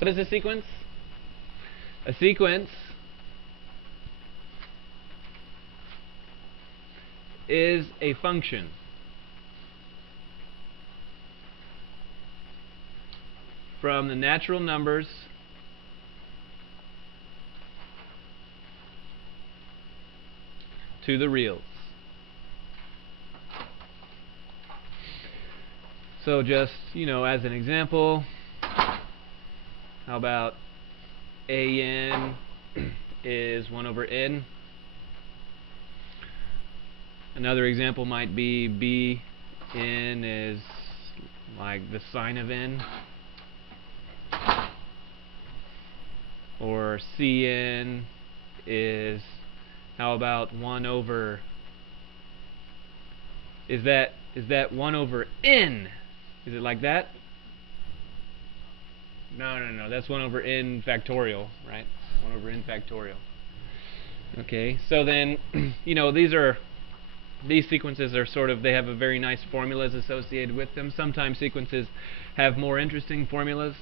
What is a sequence? A sequence is a function from the natural numbers to the reals. So just, as an example, how about an is 1 over n? Another example might be bn is like the sine of n, or cn is, how about 1 over, is that 1 over n? Is it like that? No, that's 1 over n factorial, right? 1 over n factorial. Okay, so then, these sequences are sort of, they have a very nice formulas associated with them. Sometimes sequences have more interesting formulas.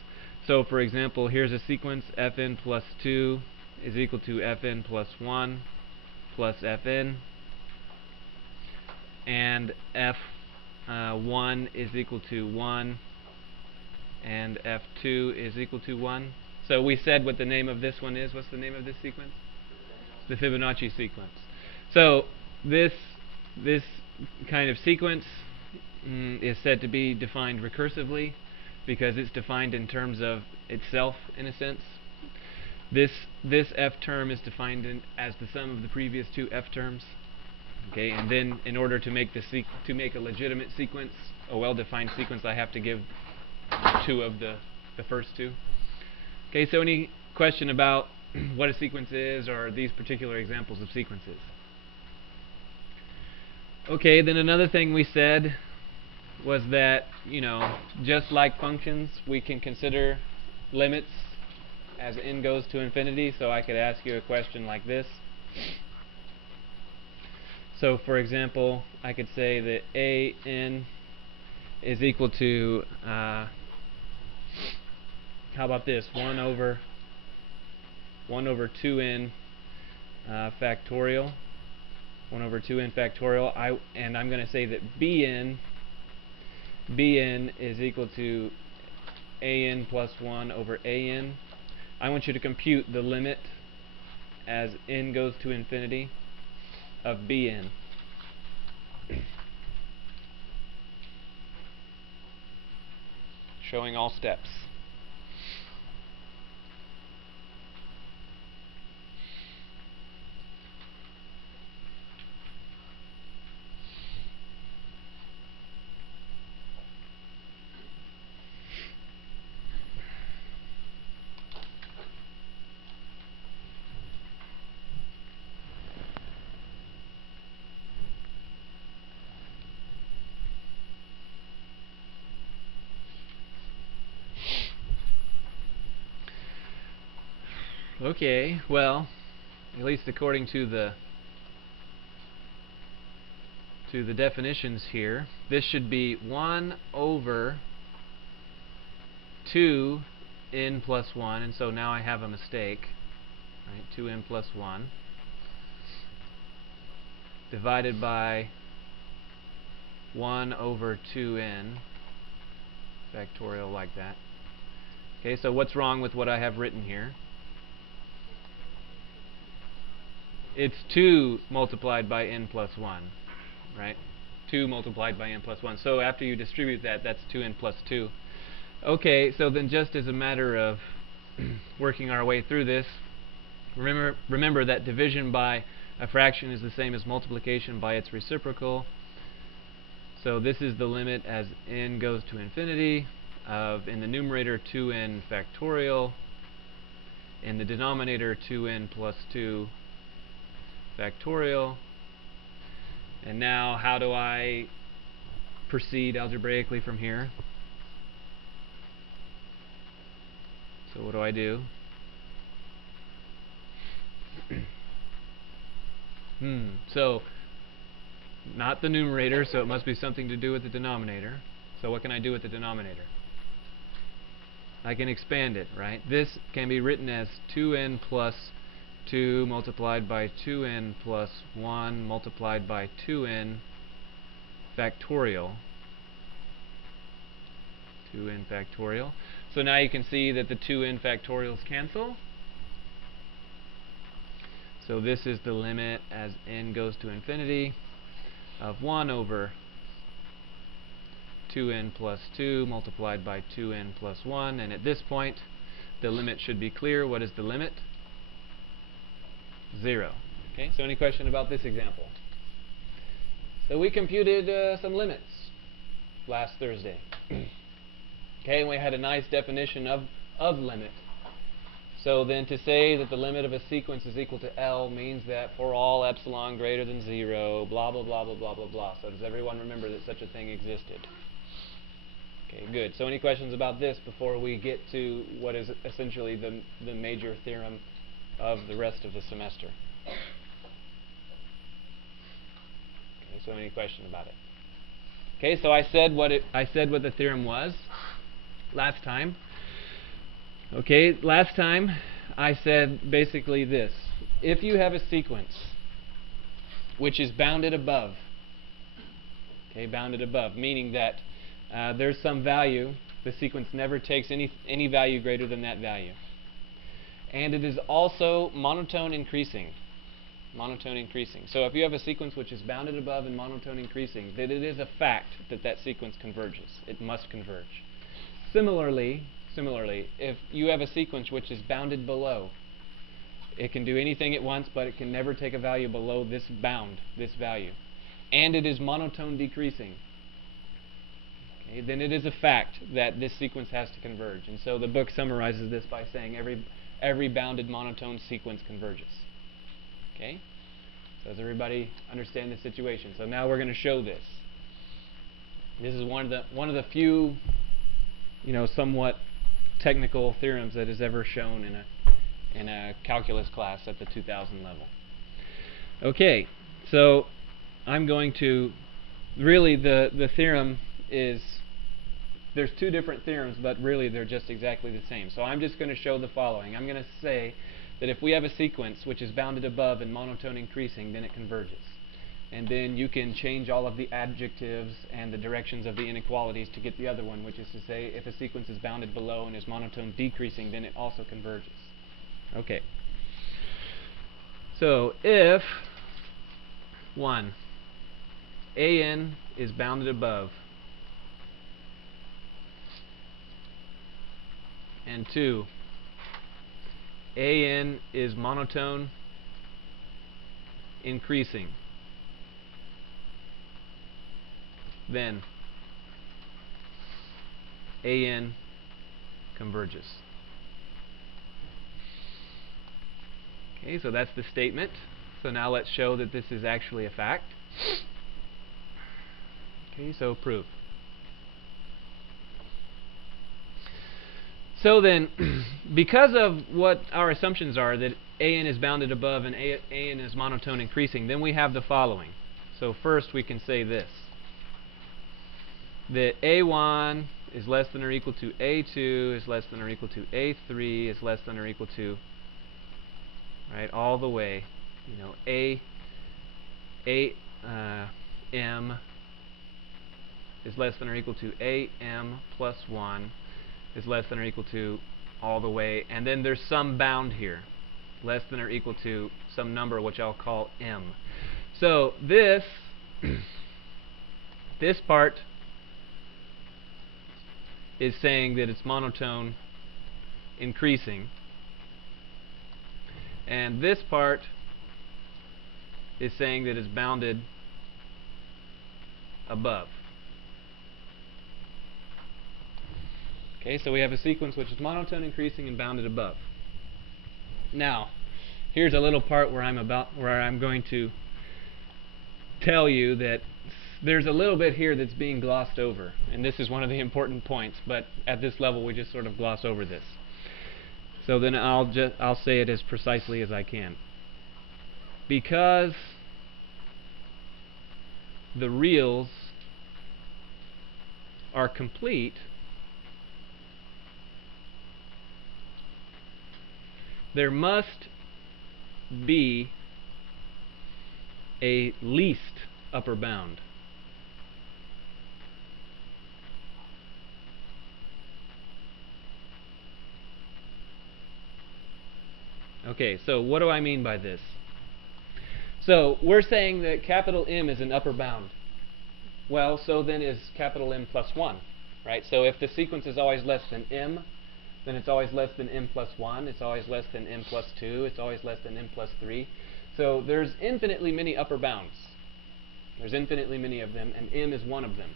So for example, here's a sequence, fn plus 2 is equal to fn plus 1 plus fn, and f1 is equal to 1 and f2 is equal to 1. So we said what the name of this one is. What's the name of this sequence? The Fibonacci sequence. So this kind of sequence is said to be defined recursively because it's defined in terms of itself, in a sense. This f term is defined as the sum of the previous two f terms. Okay, and then in order to make a legitimate sequence, a well-defined sequence, I have to give two of the first two. Okay, so any question about what a sequence is or these particular examples of sequences? Okay, then another thing we said was that, just like functions, we can consider limits as n goes to infinity. So I could ask you a question like this. So for example, I could say that an is equal to, how about this, 1 over 2n factorial. 1 over 2n factorial. And I'm going to say that bn is equal to an plus 1 over an. I want you to compute the limit as n goes to infinity of bn. Showing all steps. Okay, well, at least according to the definitions here, this should be 1 over 2n plus 1, and so now I have a mistake, right? 2n plus 1 divided by 1 over 2n factorial, like that. Okay, so what's wrong with what I have written here? It's 2 multiplied by n plus 1, right? 2 multiplied by n plus 1. So after you distribute that, that's 2n plus 2. Okay, so then just as a matter of working our way through this, remember that division by a fraction is the same as multiplication by its reciprocal. So this is the limit as n goes to infinity of, in the numerator, 2n factorial, in the denominator, 2n plus 2 factorial. And now how do I proceed algebraically from here? So what do I do? So not the numerator, so it must be something to do with the denominator. So what can I do with the denominator? I can expand it, right? This can be written as 2n plus 2 multiplied by 2n plus 1 multiplied by 2n factorial. 2n factorial. So now you can see that the 2n factorials cancel. So this is the limit as n goes to infinity of 1 over 2n plus 2 multiplied by 2n plus 1. And at this point, the limit should be clear. What is the limit? 0. Okay, so any question about this example? So we computed some limits last Thursday. Okay, and we had a nice definition of limit. So then to say that the limit of a sequence is equal to L means that for all epsilon greater than 0, blah, blah, blah, blah, blah, blah, blah. So does everyone remember that such a thing existed? Okay, good. So any questions about this before we get to what is essentially the major theorem of the rest of the semester? Okay, so any question about it? Okay, so I said what the theorem was last time. Okay, last time I said basically this. If you have a sequence which is bounded above, okay, bounded above, meaning that there's some value, the sequence never takes any value greater than that value. And it is also monotone increasing. Monotone increasing. So if you have a sequence which is bounded above and monotone increasing, then it is a fact that that sequence converges. It must converge. Similarly, if you have a sequence which is bounded below, it can do anything it wants, but it can never take a value below this bound, this value. And it is monotone decreasing. Okay, then it is a fact that this sequence has to converge. And so the book summarizes this by saying every bounded monotone sequence converges. Okay? So does everybody understand the situation? So now we're going to show this. This is one of the few, somewhat technical theorems that is ever shown in a calculus class at the 2000 level. Okay, so I'm going to really the theorem is, there's two different theorems, but really they're just exactly the same. So I'm just going to show the following. I'm going to say that if we have a sequence which is bounded above and monotone increasing, then it converges. And then you can change all of the adjectives and the directions of the inequalities to get the other one, which is to say if a sequence is bounded below and is monotone decreasing, then it also converges. Okay. So if 1, an is bounded above, and 2, an is monotone increasing, then an converges. Okay, so that's the statement. So now let's show that this is actually a fact. Okay, so prove. So then, because of what our assumptions are, that an is bounded above and an is monotone increasing, then we have the following. So first we can say this, that a1 is less than or equal to a2 is less than or equal to a3 is less than or equal to, right, all the way, m is less than or equal to am plus 1 is less than or equal to all the way, and then there's some bound here, less than or equal to some number which I'll call m. So this this part is saying that it's monotone increasing, and this part is saying that it's bounded above. Okay, so we have a sequence which is monotone increasing and bounded above. Now, here's a little part where I'm going to tell you that there's a little bit here that's being glossed over, and this is one of the important points, but at this level we just sort of gloss over this. So then I'll say it as precisely as I can. Because the reals are complete, there must be a least upper bound. Okay, so what do I mean by this? So we're saying that capital M is an upper bound. Well, so then is capital M plus 1, right? So if the sequence is always less than M, then it's always less than M plus 1, it's always less than M plus 2, it's always less than M plus 3. So there's infinitely many upper bounds. There's infinitely many of them, and M is one of them.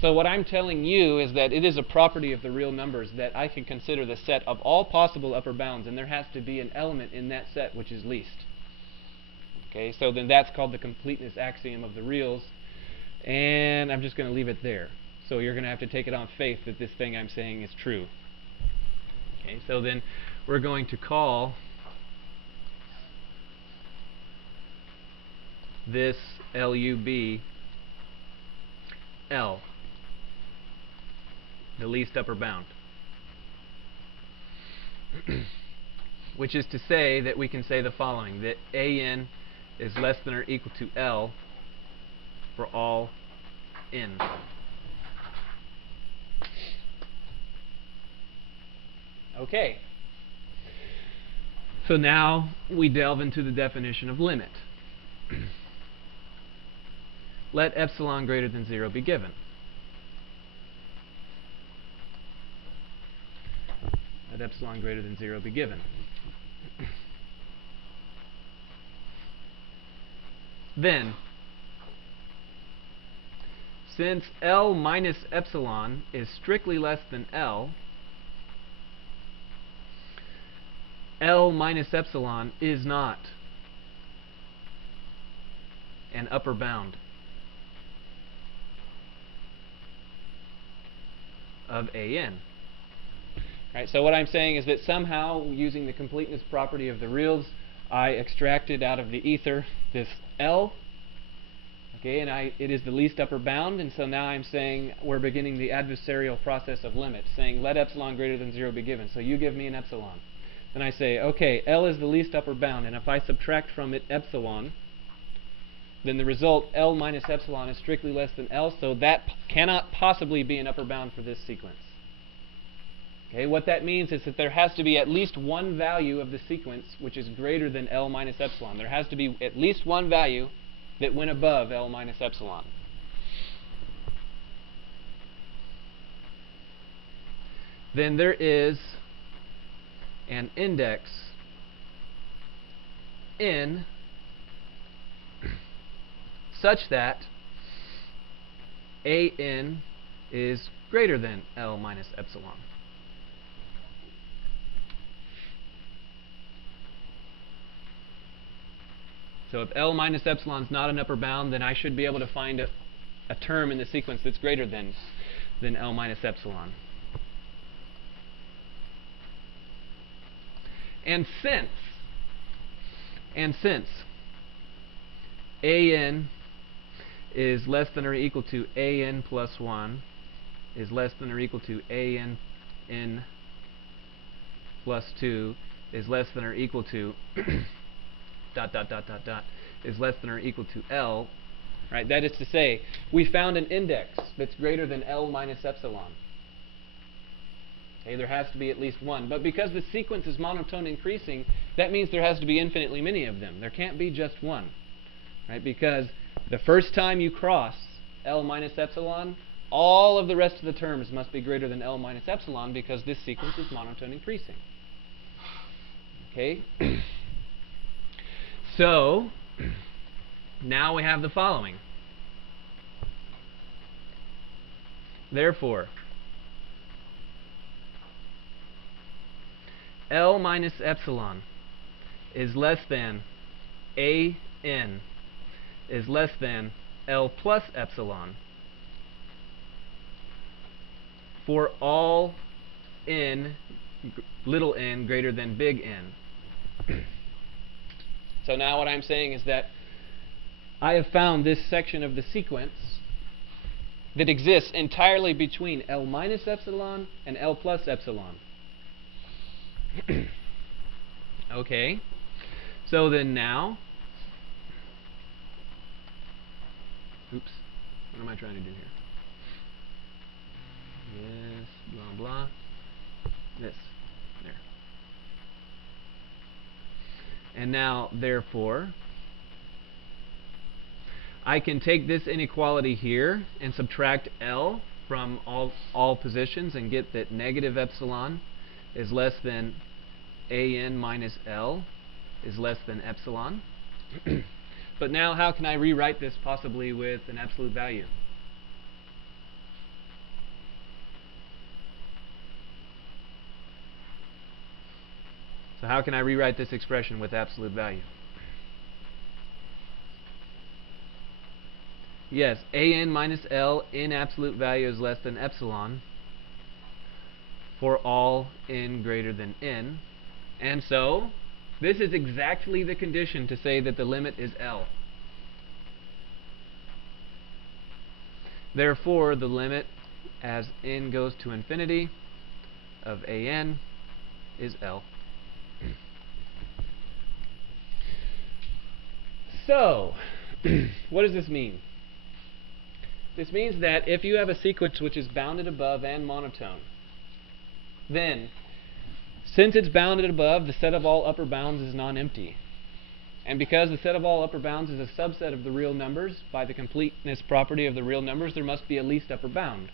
So what I'm telling you is that it is a property of the real numbers that I can consider the set of all possible upper bounds, and there has to be an element in that set which is least. Okay, so then that's called the completeness axiom of the reals, and I'm just going to leave it there. So you're going to have to take it on faith that this thing I'm saying is true. Okay, so then we're going to call this LUB L, the least upper bound. Which is to say that we can say the following, that AN is less than or equal to L for all N. Okay. So now we delve into the definition of limit. Let epsilon greater than 0 be given. Let epsilon greater than 0 be given. Then, since L minus epsilon is strictly less than L, L minus epsilon is not an upper bound of AN. Right, so what I'm saying is that somehow, using the completeness property of the reals, I extracted out of the ether this L, okay, and it is the least upper bound, and so now I'm saying we're beginning the adversarial process of limit, saying let epsilon greater than 0 be given. So you give me an epsilon. Then I say, okay, L is the least upper bound, and if I subtract from it epsilon, then the result, L minus epsilon, is strictly less than L, so that cannot possibly be an upper bound for this sequence. Okay, what that means is that there has to be at least one value of the sequence which is greater than L minus epsilon. There has to be at least one value that went above L minus epsilon. Then there is an index N such that AN is greater than L minus epsilon. So if L minus epsilon is not an upper bound, then I should be able to find a term in the sequence that's greater than L minus epsilon. And since AN is less than or equal to AN plus 1, is less than or equal to AN n plus 2, is less than or equal to is less than or equal to L, right? That is to say, we found an index that's greater than L minus epsilon. Okay, there has to be at least one. But because the sequence is monotone increasing, that means there has to be infinitely many of them. There can't be just one, right? Because the first time you cross L minus epsilon, all of the rest of the terms must be greater than L minus epsilon because this sequence is monotone increasing. Okay? So, now we have the following. Therefore, L minus epsilon is less than AN is less than L plus epsilon for all n, little n greater than big N. So now what I'm saying is that I have found this section of the sequence that exists entirely between L minus epsilon and L plus epsilon. Okay. So then now, oops, what am I trying to do here? Yes, blah, blah. This. There. And now, therefore, I can take this inequality here and subtract L from all positions and get that negative epsilon is less than AN minus L is less than epsilon. But now how can I rewrite this possibly with an absolute value? So how can I rewrite this expression with absolute value? Yes, AN minus L in absolute value is less than epsilon for all n greater than n. And so, this is exactly the condition to say that the limit is L. Therefore, the limit as n goes to infinity of AN is L. So, what does this mean? This means that if you have a sequence which is bounded above and monotone, then, since it's bounded above, the set of all upper bounds is non-empty. And because the set of all upper bounds is a subset of the real numbers, by the completeness property of the real numbers, there must be a least upper bound.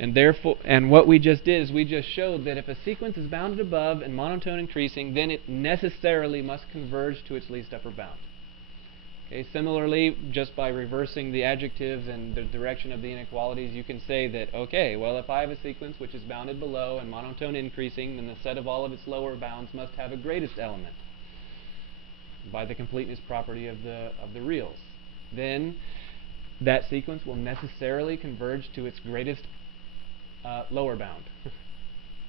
And therefore, and what we just did is we just showed that if a sequence is bounded above and monotone increasing, then it necessarily must converge to its least upper bound. Okay, similarly, just by reversing the adjectives and the direction of the inequalities, you can say that, okay, well, if I have a sequence which is bounded below and monotone increasing, then the set of all of its lower bounds must have a greatest element by the completeness property of the reals. Then that sequence will necessarily converge to its greatest lower bound.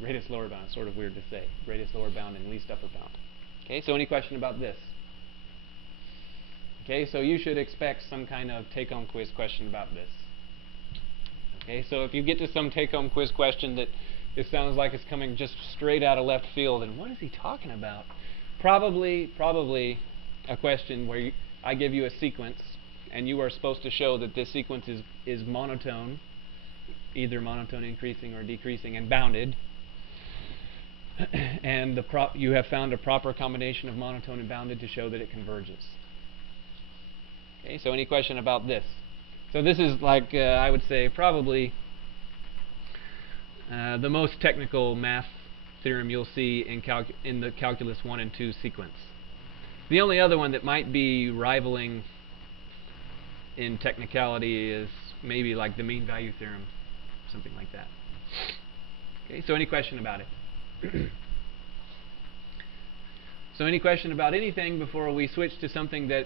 Greatest lower bound, sort of weird to say. Greatest lower bound and least upper bound. Okay, so any question about this? Okay, so you should expect some kind of take-home quiz question about this. Okay, so if you get to some take-home quiz question that it sounds like it's coming just straight out of left field, and what is he talking about? Probably a question where I give you a sequence, and you are supposed to show that this sequence is monotone, either monotone increasing or decreasing, and bounded. And you have found a proper combination of monotone and bounded to show that it converges. Okay, so any question about this? So this is like, I would say, probably the most technical math theorem you'll see in the Calculus 1 and 2 sequence. The only other one that might be rivaling in technicality is maybe like the mean value theorem, something like that. Okay, so any question about it? So any question about anything before we switch to something that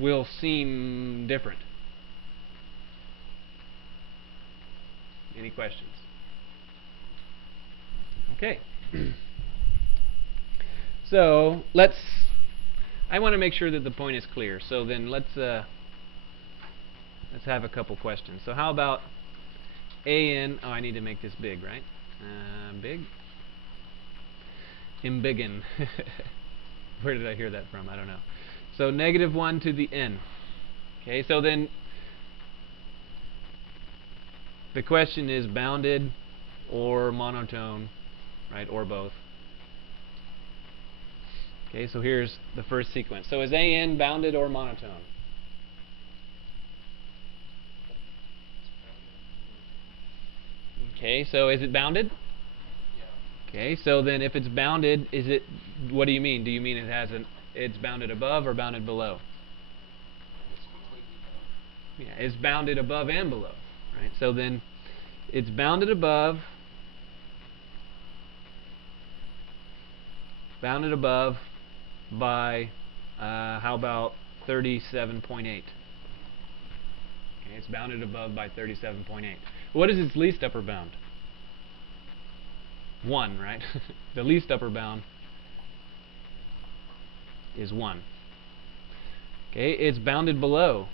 will seem different? Any questions? Okay. So I want to make sure that the point is clear. So then let's have a couple questions. So how about AN? Oh, I need to make this big, right? Big. Embiggen. Where did I hear that from? I don't know. So negative 1 to the n. Okay, so then the question is bounded or monotone, right, or both. Okay, so here's the first sequence. So is AN bounded or monotone? Okay, so is it bounded? Yeah. Okay, so then if it's bounded, is it, what do you mean? Do you mean it's bounded above or bounded below? It's completely bounded. Yeah, it's bounded above and below, right? So then it's bounded above by how about 37.8? Okay, it's bounded above by 37.8. What is its least upper bound? 1, right? The least upper bound is 1. Okay, it's bounded below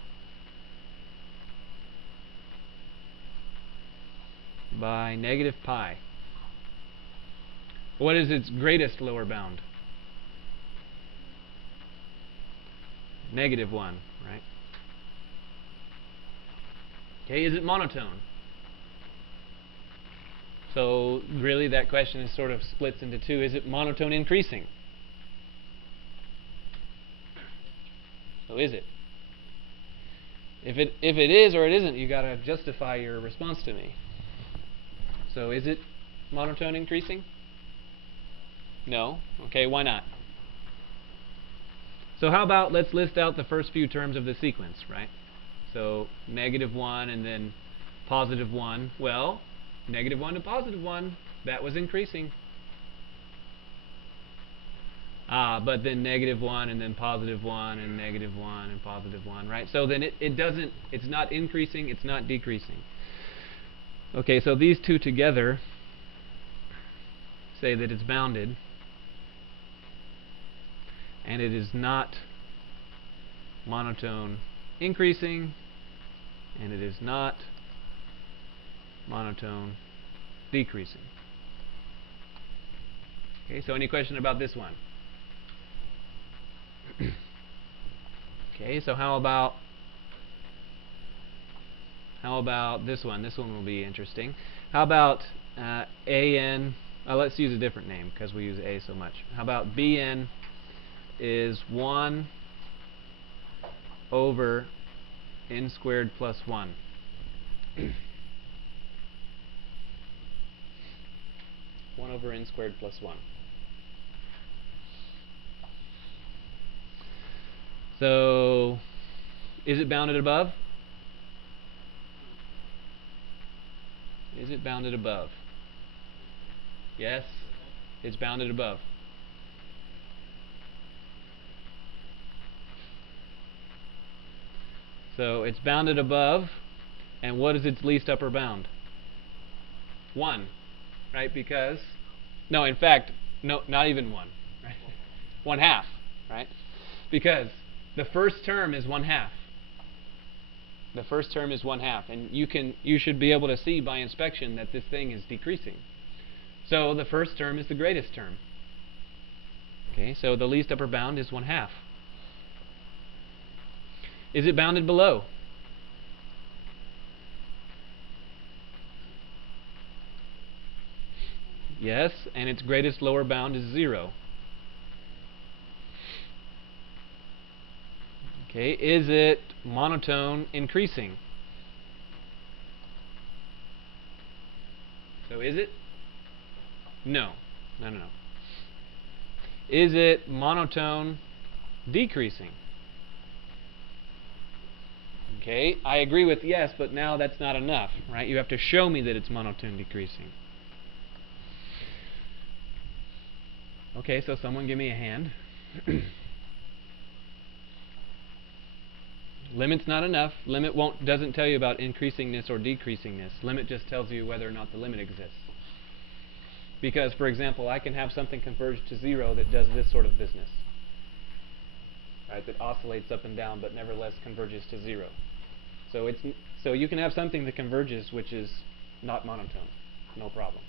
by negative pi. What is its greatest lower bound? negative 1, right? Okay, is it monotone? So really that question is sort of splits into two. Is it monotone increasing? So is it? If it is or it isn't, you got to justify your response to me. So is it monotone increasing? No. Okay, why not? So how about let's list out the first few terms of the sequence, right? So negative 1 and then positive 1. Well, negative 1 to positive 1, that was increasing. But then negative 1 and then positive 1 and negative 1 and positive 1, right? So then it's not increasing, it's not decreasing. Okay, so these two together say that it's bounded, and it is not monotone increasing, and it is not monotone decreasing. Okay, so any question about this one? Okay, so how about this one? This one will be interesting. How about AN? Let's use a different name because we use A so much. How about BN is 1 over n squared plus 1? 1 over n squared plus 1. So, is it bounded above? Is it bounded above? Yes, it's bounded above. So it's bounded above, and what is its least upper bound? 1, right? Because, no, in fact, no, not even 1, right? 1/2, right? Because the first term is 1/2. The first term is 1/2, and you should be able to see by inspection that this thing is decreasing. So the first term is the greatest term. Okay, so the least upper bound is 1/2. Is it bounded below? Yes, and its greatest lower bound is 0. Okay, is it monotone increasing? So is it? No. No. Is it monotone decreasing? Okay, I agree with yes, but now that's not enough, right? You have to show me that it's monotone decreasing. Okay, so someone give me a hand. Limit's not enough. Limit doesn't tell you about increasingness or decreasingness. Limit just tells you whether or not the limit exists. Because, for example, I can have something converge to 0 that does this sort of business, right? That oscillates up and down, but nevertheless converges to 0. So you can have something that converges which is not monotone, no problem.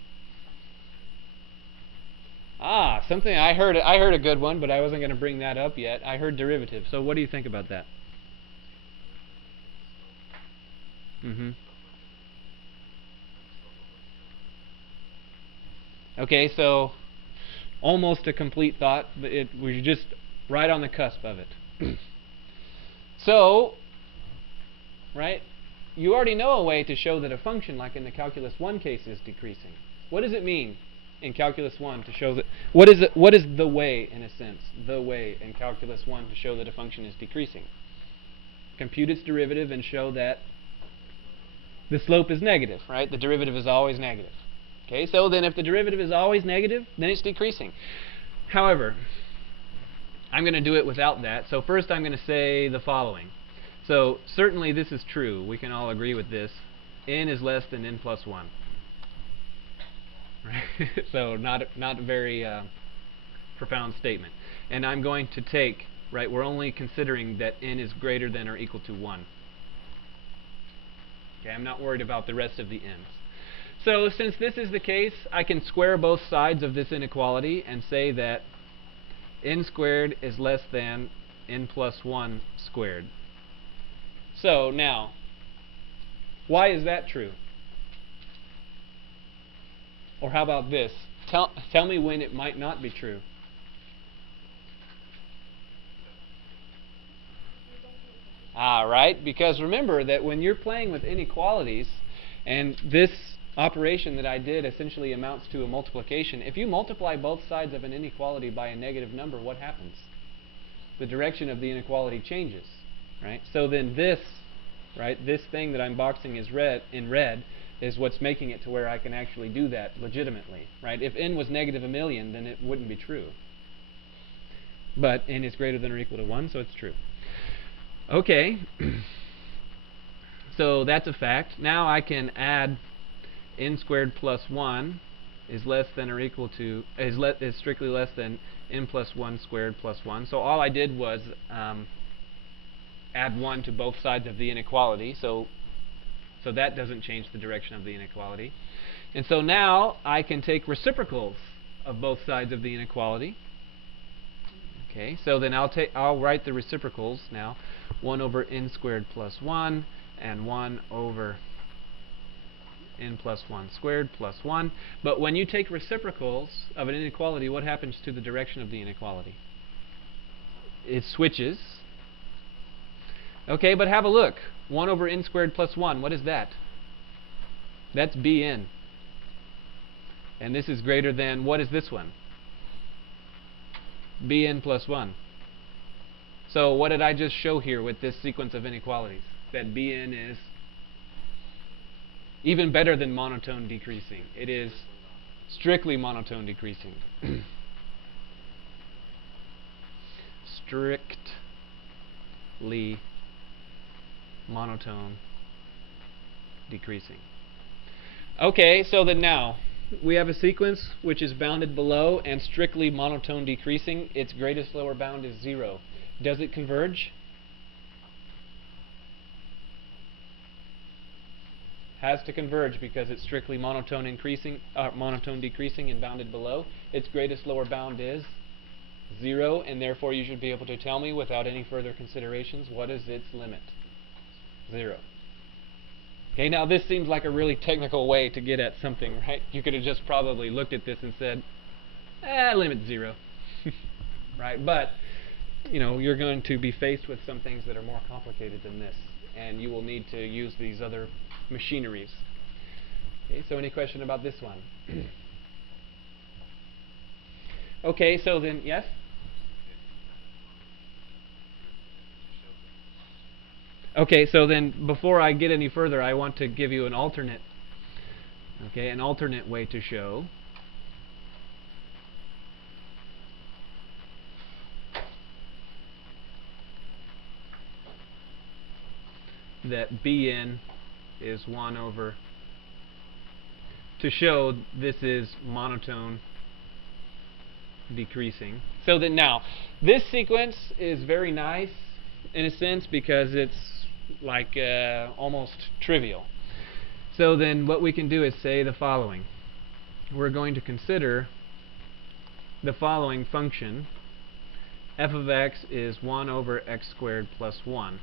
Something I heard a good one, but I wasn't going to bring that up yet. I heard derivative. So what do you think about that? Okay, so almost a complete thought, but we're just right on the cusp of it. So, right, you already know a way to show that a function, like in the calculus 1 case, is decreasing. What does it mean in calculus 1 to show that? What is the way, in a sense, the way in calculus 1 to show that a function is decreasing? Compute its derivative and show that the slope is negative, right? The derivative is always negative. Okay, so then if the derivative is always negative, then it's decreasing. However, I'm going to do it without that. So first I'm going to say the following. So certainly this is true. We can all agree with this. N is less than n plus 1. Right? So not a very profound statement. And I'm going to take, right, we're only considering that n is greater than or equal to 1. Okay, I'm not worried about the rest of the n's. So since this is the case, I can square both sides of this inequality and say that n squared is less than n plus 1 squared. So now, why is that true? Or how about this? Tell me when it might not be true. Right? Because remember that when you're playing with inequalities, and this operation that I did essentially amounts to a multiplication, if you multiply both sides of an inequality by a negative number, what happens? The direction of the inequality changes, right? So then this, right, this thing that I'm boxing is in red is what's making it to where I can actually do that legitimately, right? If n was negative 1,000,000, then it wouldn't be true. But n is greater than or equal to 1, so it's true. Okay, so that's a fact. Now I can add n squared plus 1 is less than or equal to, is strictly less than n plus 1 squared plus 1. So all I did was add 1 to both sides of the inequality. So that doesn't change the direction of the inequality. And so now I can take reciprocals of both sides of the inequality. Okay, so then I'll write the reciprocals now. 1 over n squared plus 1 and 1 over n plus 1 squared plus 1. But when you take reciprocals of an inequality, what happens to the direction of the inequality? It switches. Okay, but have a look. 1 over n squared plus 1, what is that? That's bn. And this is greater than, what is this one? bn plus 1. So what did I just show here with this sequence of inequalities? That bn is even better than monotone decreasing. It is strictly monotone decreasing. Strictly monotone decreasing. Okay, so then now we have a sequence which is bounded below and strictly monotone decreasing. Its greatest lower bound is 0. Does it converge? Has to converge because it's strictly monotone decreasing and bounded below. Its greatest lower bound is 0, and therefore you should be able to tell me without any further considerations what is its limit. 0. Okay, now this seems like a really technical way to get at something, right? You could have just probably looked at this and said, limit 0. Right? But you know, you're going to be faced with some things that are more complicated than this, and you will need to use these other machineries. Okay, so any question about this one? Okay, so then, yes? Okay, so then before I get any further, I want to give you an alternate way to show that bn is 1 over, to show this is monotone decreasing. So that now, this sequence is very nice in a sense because it's like almost trivial. So then what we can do is say the following. We're going to consider the following function. F of x is 1 over x squared plus 1.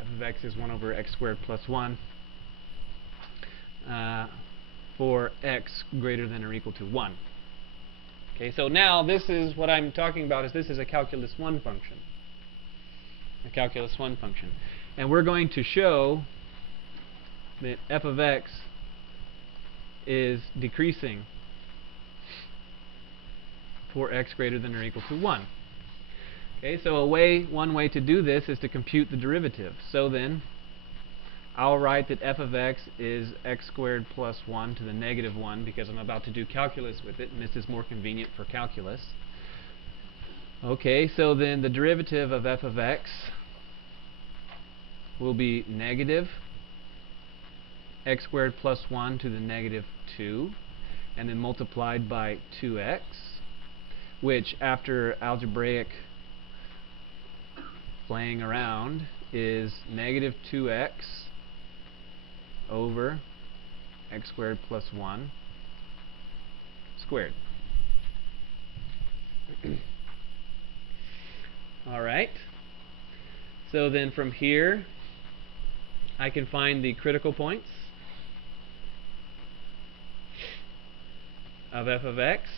F of x is 1 over x squared plus 1 for x greater than or equal to 1. Okay, so now this is what I'm talking about, is this is a calculus 1 function. A calculus 1 function. And we're going to show that f of x is decreasing for x greater than or equal to 1. Okay, so one way to do this is to compute the derivative. So then, I'll write that f of x is x squared plus 1 to the negative 1 because I'm about to do calculus with it, and this is more convenient for calculus. Okay, so then the derivative of f of x will be negative x squared plus 1 to the negative 2, and then multiplied by 2x, which after algebraic playing around is negative 2x over x squared plus 1 squared. All right. So then from here, I can find the critical points of f of x.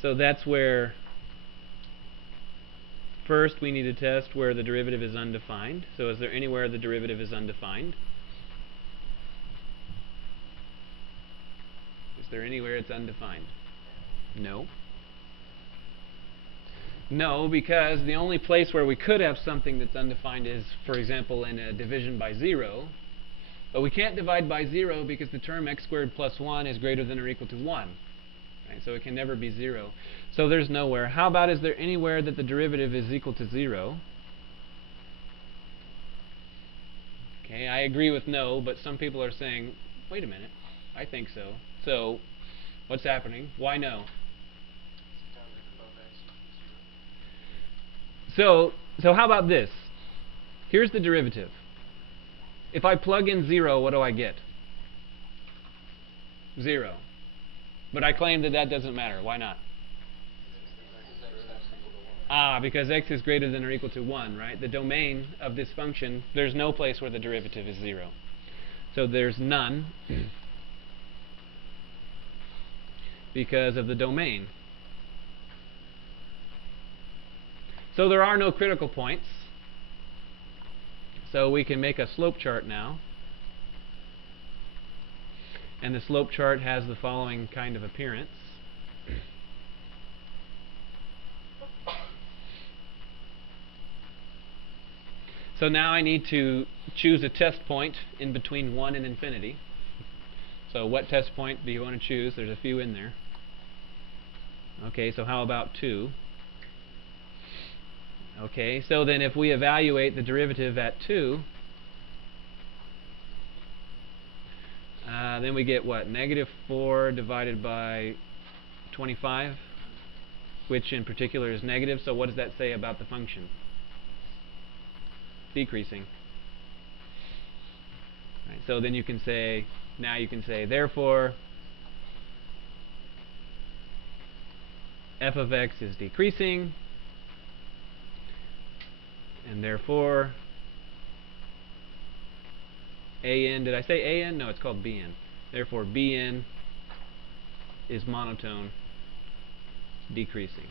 So that's where first we need to test where the derivative is undefined. So is there anywhere the derivative is undefined? Is there anywhere it's undefined? No. No, because the only place where we could have something that's undefined is, for example, in a division by 0. But we can't divide by 0 because the term x squared plus 1 is greater than or equal to 1. Right? So it can never be 0. So there's nowhere. How about, is there anywhere that the derivative is equal to 0? Okay, I agree with no, but some people are saying, wait a minute, I think so. So what's happening? Why no? So how about this? Here's the derivative. If I plug in 0, what do I get? 0. But I claim that that doesn't matter. Why not? Because x is greater than or equal to 1, right? The domain of this function, there's no place where the derivative is 0. So there's none because of the domain. So there are no critical points. So we can make a slope chart now. And the slope chart has the following kind of appearance. So now I need to choose a test point in between 1 and infinity. So what test point do you want to choose? There's a few in there. Okay, so how about 2? Okay, so then if we evaluate the derivative at 2, then we get what? Negative 4 divided by 25, which in particular is negative. So what does that say about the function? Decreasing. Right, so then you can say, now you can say, therefore, f of x is decreasing, and therefore an, did I say an? No, it's called bn. Therefore bn is monotone decreasing.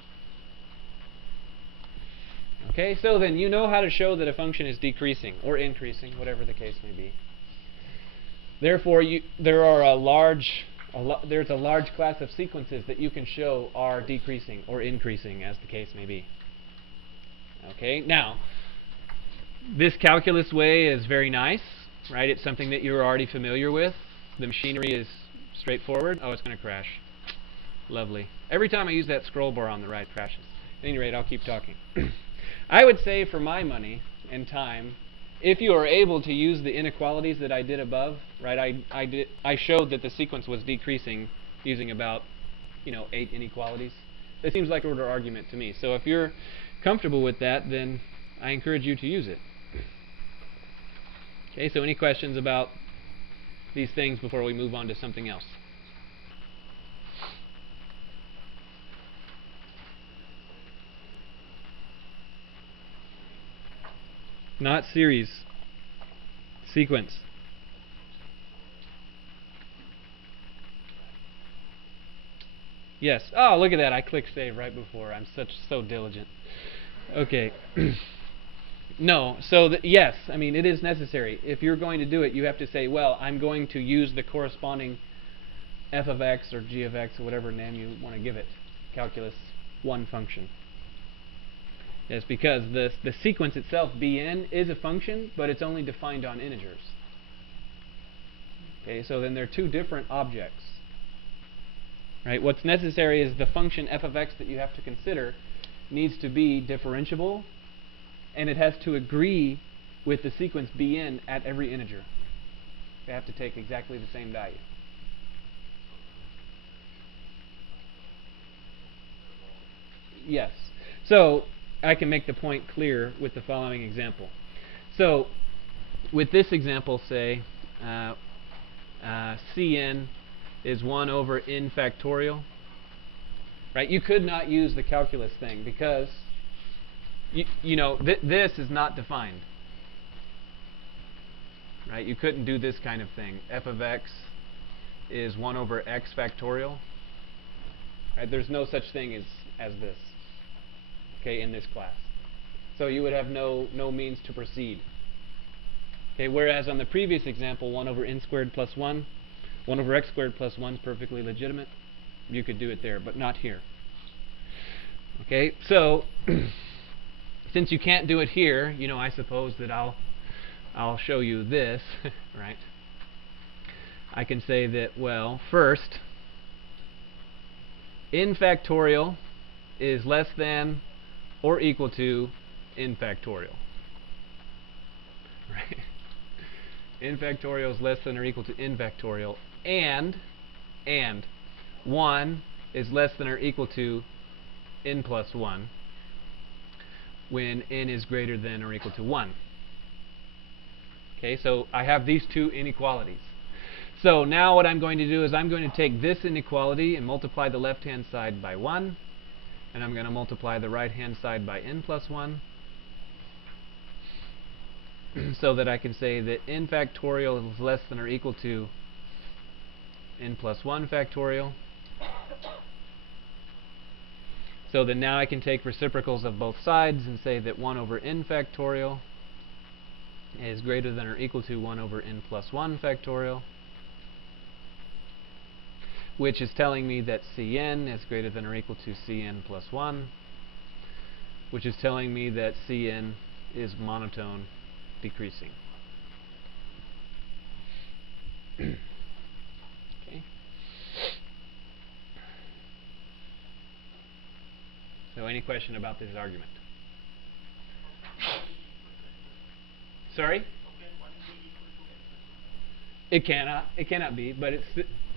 Okay, so then you know how to show that a function is decreasing or increasing, whatever the case may be. Therefore, there's a large class of sequences that you can show are decreasing or increasing, as the case may be. Okay, now, this calculus way is very nice, right? It's something that you're already familiar with. The machinery is straightforward. Oh, it's going to crash. Lovely. Every time I use that scroll bar on the right, it crashes. At any rate, I'll keep talking. I would say, for my money and time, if you are able to use the inequalities that I did above, right? I showed that the sequence was decreasing using about, 8 inequalities. That seems like order argument to me. So if you're comfortable with that, then I encourage you to use it. Okay, so any questions about these things before we move on to something else? Not series. Sequence. Yes. Oh, look at that. I clicked save right before. I'm so diligent. Okay. No. So yes, I mean, it is necessary. If you're going to do it, you have to say, well, I'm going to use the corresponding f of x or g of x or whatever name you want to give it, calculus 1 function. Yes, because the sequence itself, bn, is a function, but it's only defined on integers. Okay, so then they're two different objects. Right? What's necessary is the function f of x that you have to consider needs to be differentiable, and it has to agree with the sequence bn at every integer. They have to take exactly the same value. Yes. So I can make the point clear with the following example. So with this example, say Cn is 1 over n factorial. Right? You could not use the calculus thing because this is not defined. Right? You couldn't do this kind of thing. F of x is 1 over x factorial. Right? There's no such thing as this, okay, in this class. So you would have no means to proceed. Okay, whereas on the previous example, 1 over n squared plus 1, 1 over x squared plus 1 is perfectly legitimate. You could do it there, but not here. Okay, so since you can't do it here, I suppose that I'll show you this, right? I can say that, well, first, n factorial is less than or equal to n factorial. Right? N factorial is less than or equal to n factorial, and 1 is less than or equal to n plus 1 when n is greater than or equal to 1. Okay, so I have these two inequalities. So now what I'm going to do is I'm going to take this inequality and multiply the left-hand side by 1, and I'm going to multiply the right-hand side by n plus 1, so that I can say that n factorial is less than or equal to n plus 1 factorial. So then now I can take reciprocals of both sides and say that 1 over n factorial is greater than or equal to 1 over n plus 1 factorial, which is telling me that Cn is greater than or equal to Cn plus 1, which is telling me that Cn is monotone decreasing. Okay. So any question about this argument? Sorry? It cannot be, but it's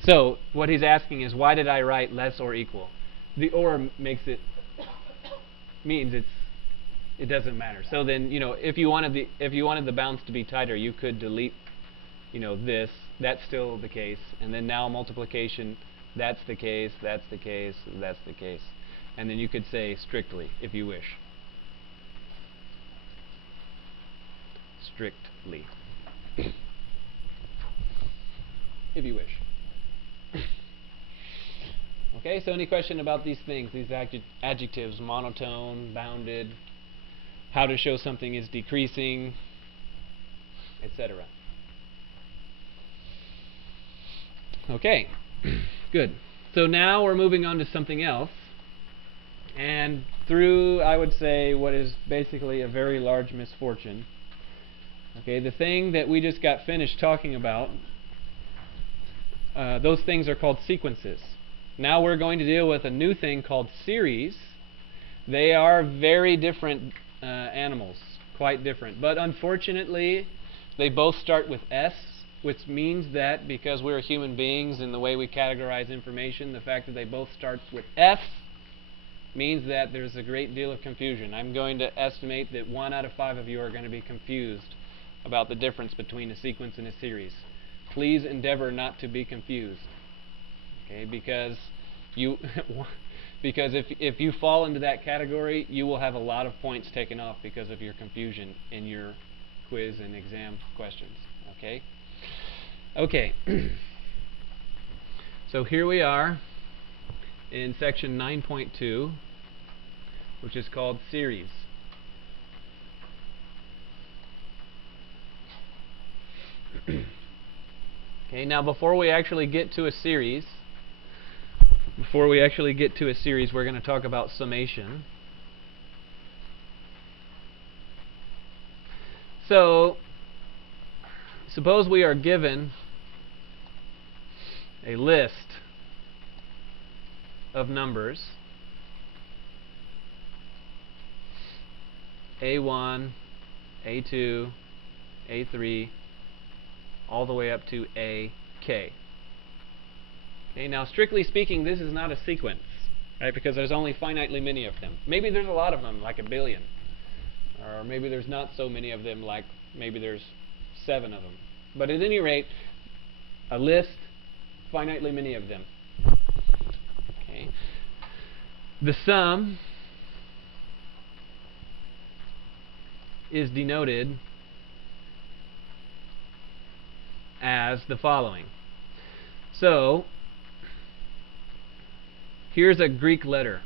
so what he's asking is, why did I write less or equal? The or means it doesn't matter. So then, if you wanted the bounds to be tighter, you could delete this. That's still the case. And then now multiplication, that's the case, that's the case, that's the case. And then you could say strictly if you wish. Strictly. If you wish. Okay, so any question about these things, these adjectives, monotone, bounded, how to show something is decreasing, etc. Okay, good. So now we're moving on to something else. And through, I would say, what is basically a very large misfortune. Okay, the thing that we just got finished talking about, those things are called sequences. Now we're going to deal with a new thing called series. They are very different animals, quite different. But unfortunately, they both start with S, which means that because we're human beings and the way we categorize information, the fact that they both start with S means that there's a great deal of confusion. I'm going to estimate that 1 out of 5 of you are going to be confused about the difference between a sequence and a series. Please endeavor not to be confused, okay? Because if you fall into that category, you will have a lot of points taken off because of your confusion in your quiz and exam questions. Okay. Okay. So here we are in section 9.2, which is called series. Okay, now before we actually get to a series, we're going to talk about summation. So, suppose we are given a list of numbers, A1, A2, A3, all the way up to AK. Okay, now strictly speaking, this is not a sequence, right? Because there's only finitely many of them. Maybe there's a lot of them, like a billion. Or maybe there's not so many of them, like maybe there's 7 of them. But at any rate, a list, finitely many of them. Okay. The sum is denoted as the following. So, here's a Greek letter.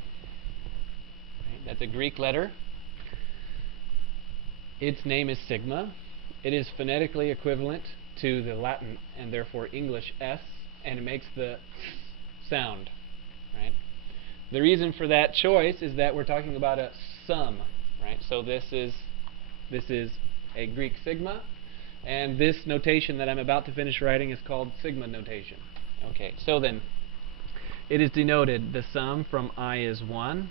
Right, that's a Greek letter. Its name is sigma. It is phonetically equivalent to the Latin and therefore English S, and it makes the sound. Right? The reason for that choice is that we're talking about a sum. Right? So this is a Greek sigma, and this notation that I'm about to finish writing is called sigma notation. Okay, so then it is denoted the sum from I is 1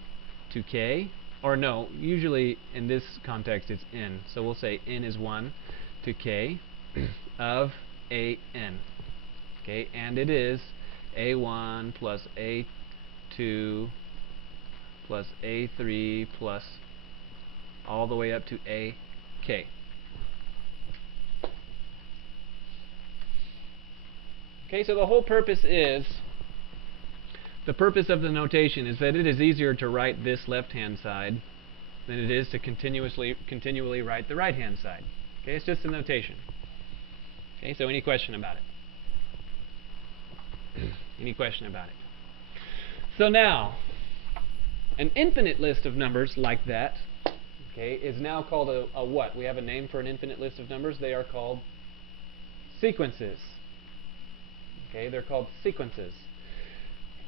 to k, or no, usually in this context it's n. So we'll say n is 1 to k of an. Okay, and it is a1 plus a2 plus a3 plus all the way up to ak. Okay, so the whole purpose of the notation is that it is easier to write this left-hand side than it is to continually write the right-hand side. Okay, it's just a notation. Okay, so any question about it? Any question about it? So now, an infinite list of numbers like that, okay, is now called a what? We have a name for an infinite list of numbers. They are called sequences. Okay, they're called sequences.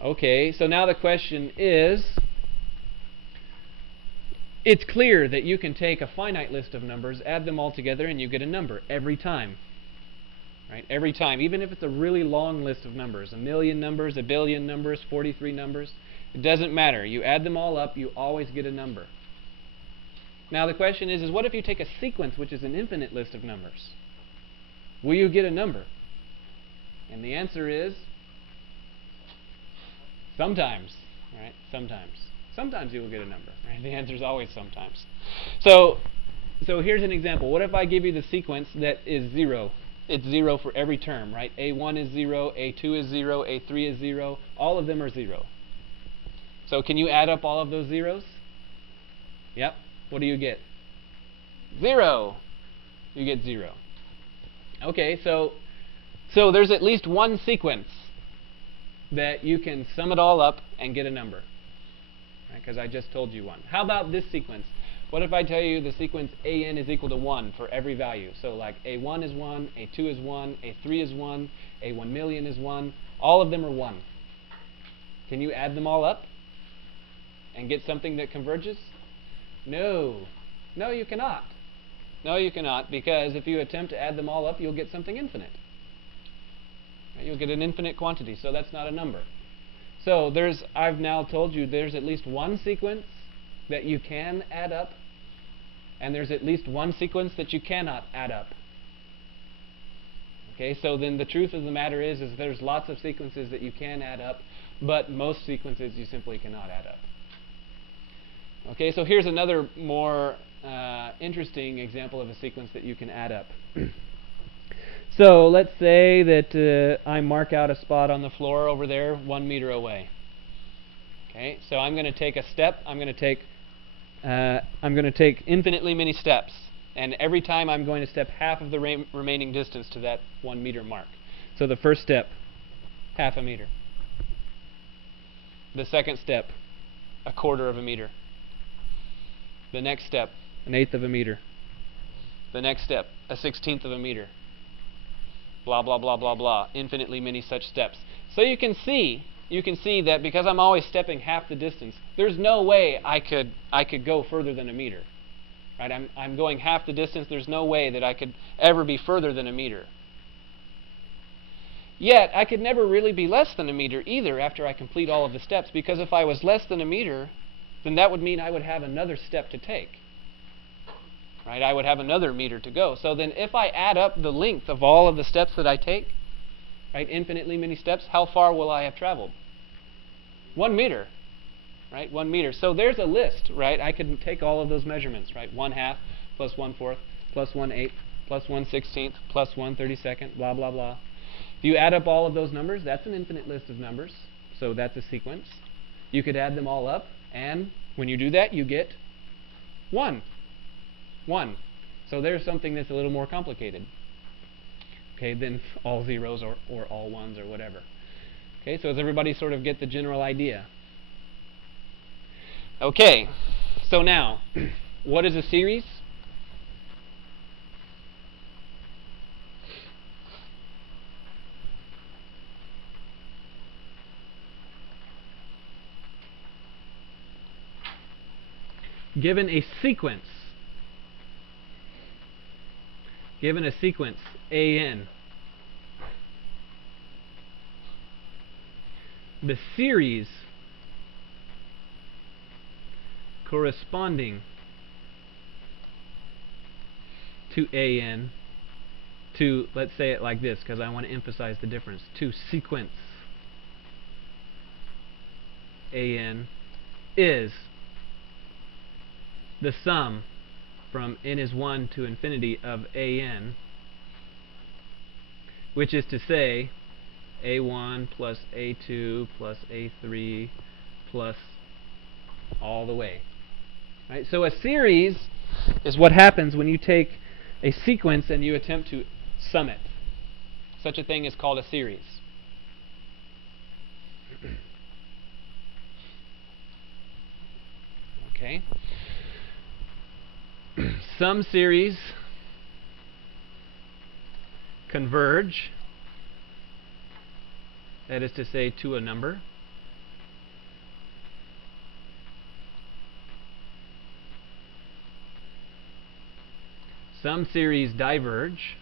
Okay, so now the question is, it's clear that you can take a finite list of numbers, add them all together, and you get a number every time. Right? Every time, even if it's a really long list of numbers, 1,000,000 numbers, 1,000,000,000 numbers, 43 numbers, it doesn't matter. You add them all up, you always get a number. Now the question is what if you take a sequence, which is an infinite list of numbers? Will you get a number? And the answer is sometimes, right? Sometimes. Sometimes you will get a number, right? The answer is always sometimes. So here's an example. What if I give you the sequence that is 0? It's 0 for every term, right? A1 is 0, A2 is 0, A3 is 0. All of them are 0. So can you add up all of those zeros? Yep. What do you get? 0. You get 0. Okay, so there's at least one sequence that you can sum it all up and get a number. Because I just told you one. How about this sequence? What if I tell you the sequence an is equal to 1 for every value? So like a1 is 1, a2 is 1, a3 is 1, a1,000,000 is 1. All of them are 1. Can you add them all up and get something that converges? No. No, you cannot. No, you cannot, because if you attempt to add them all up, you'll get something infinite. You'll get an infinite quantity, so that's not a number. So I've now told you there's at least one sequence that you can add up, and there's at least one sequence that you cannot add up. Okay, so then the truth of the matter is there's lots of sequences that you can add up, but most sequences you simply cannot add up. Okay, so here's another more interesting example of a sequence that you can add up. So let's say that I mark out a spot on the floor over there 1 meter away. Okay, so I'm going to take a step. I'm going to take infinitely many steps, and every time I'm going to step half of the remaining distance to that 1 meter mark. So the first step, half a meter. The second step, 1/4 of a meter. The next step, 1/8 of a meter. The next step, 1/16 of a meter. Blah, blah, blah, blah, blah. Infinitely many such steps. So you can see that because I'm always stepping half the distance, there's no way I could go further than a meter. Right? I'm going half the distance. There's no way that I could ever be further than a meter. Yet, I could never really be less than a meter either after I complete all of the steps, because if I was less than a meter, then that would mean I would have another step to take. Right? I would have another meter to go. So then if I add up the length of all of the steps that I take, right, infinitely many steps, how far will I have traveled? 1 meter. Right? 1 meter. So there's a list, right? I can take all of those measurements, right? 1/2 plus 1/4 plus 1/8 plus 1/16 plus 1/32, blah, blah, blah. If you add up all of those numbers, that's an infinite list of numbers. So that's a sequence. You could add them all up, and when you do that, you get 1. 1. So there's something that's a little more complicated, okay, than all zeros or all ones or whatever. Okay, so does everybody sort of get the general idea? Okay, so now, what is a series? Given a sequence, AN, the series corresponding to AN, to, let's say it like this because I want to emphasize the difference, to sequence AN is the sum from n is 1 to infinity of AN, which is to say A1 plus A2 plus A3 plus all the way. Right? So a series is what happens when you take a sequence and you attempt to sum it. Such a thing is called a series. Okay. Some series converge, that is to say, to a number. Some series diverge.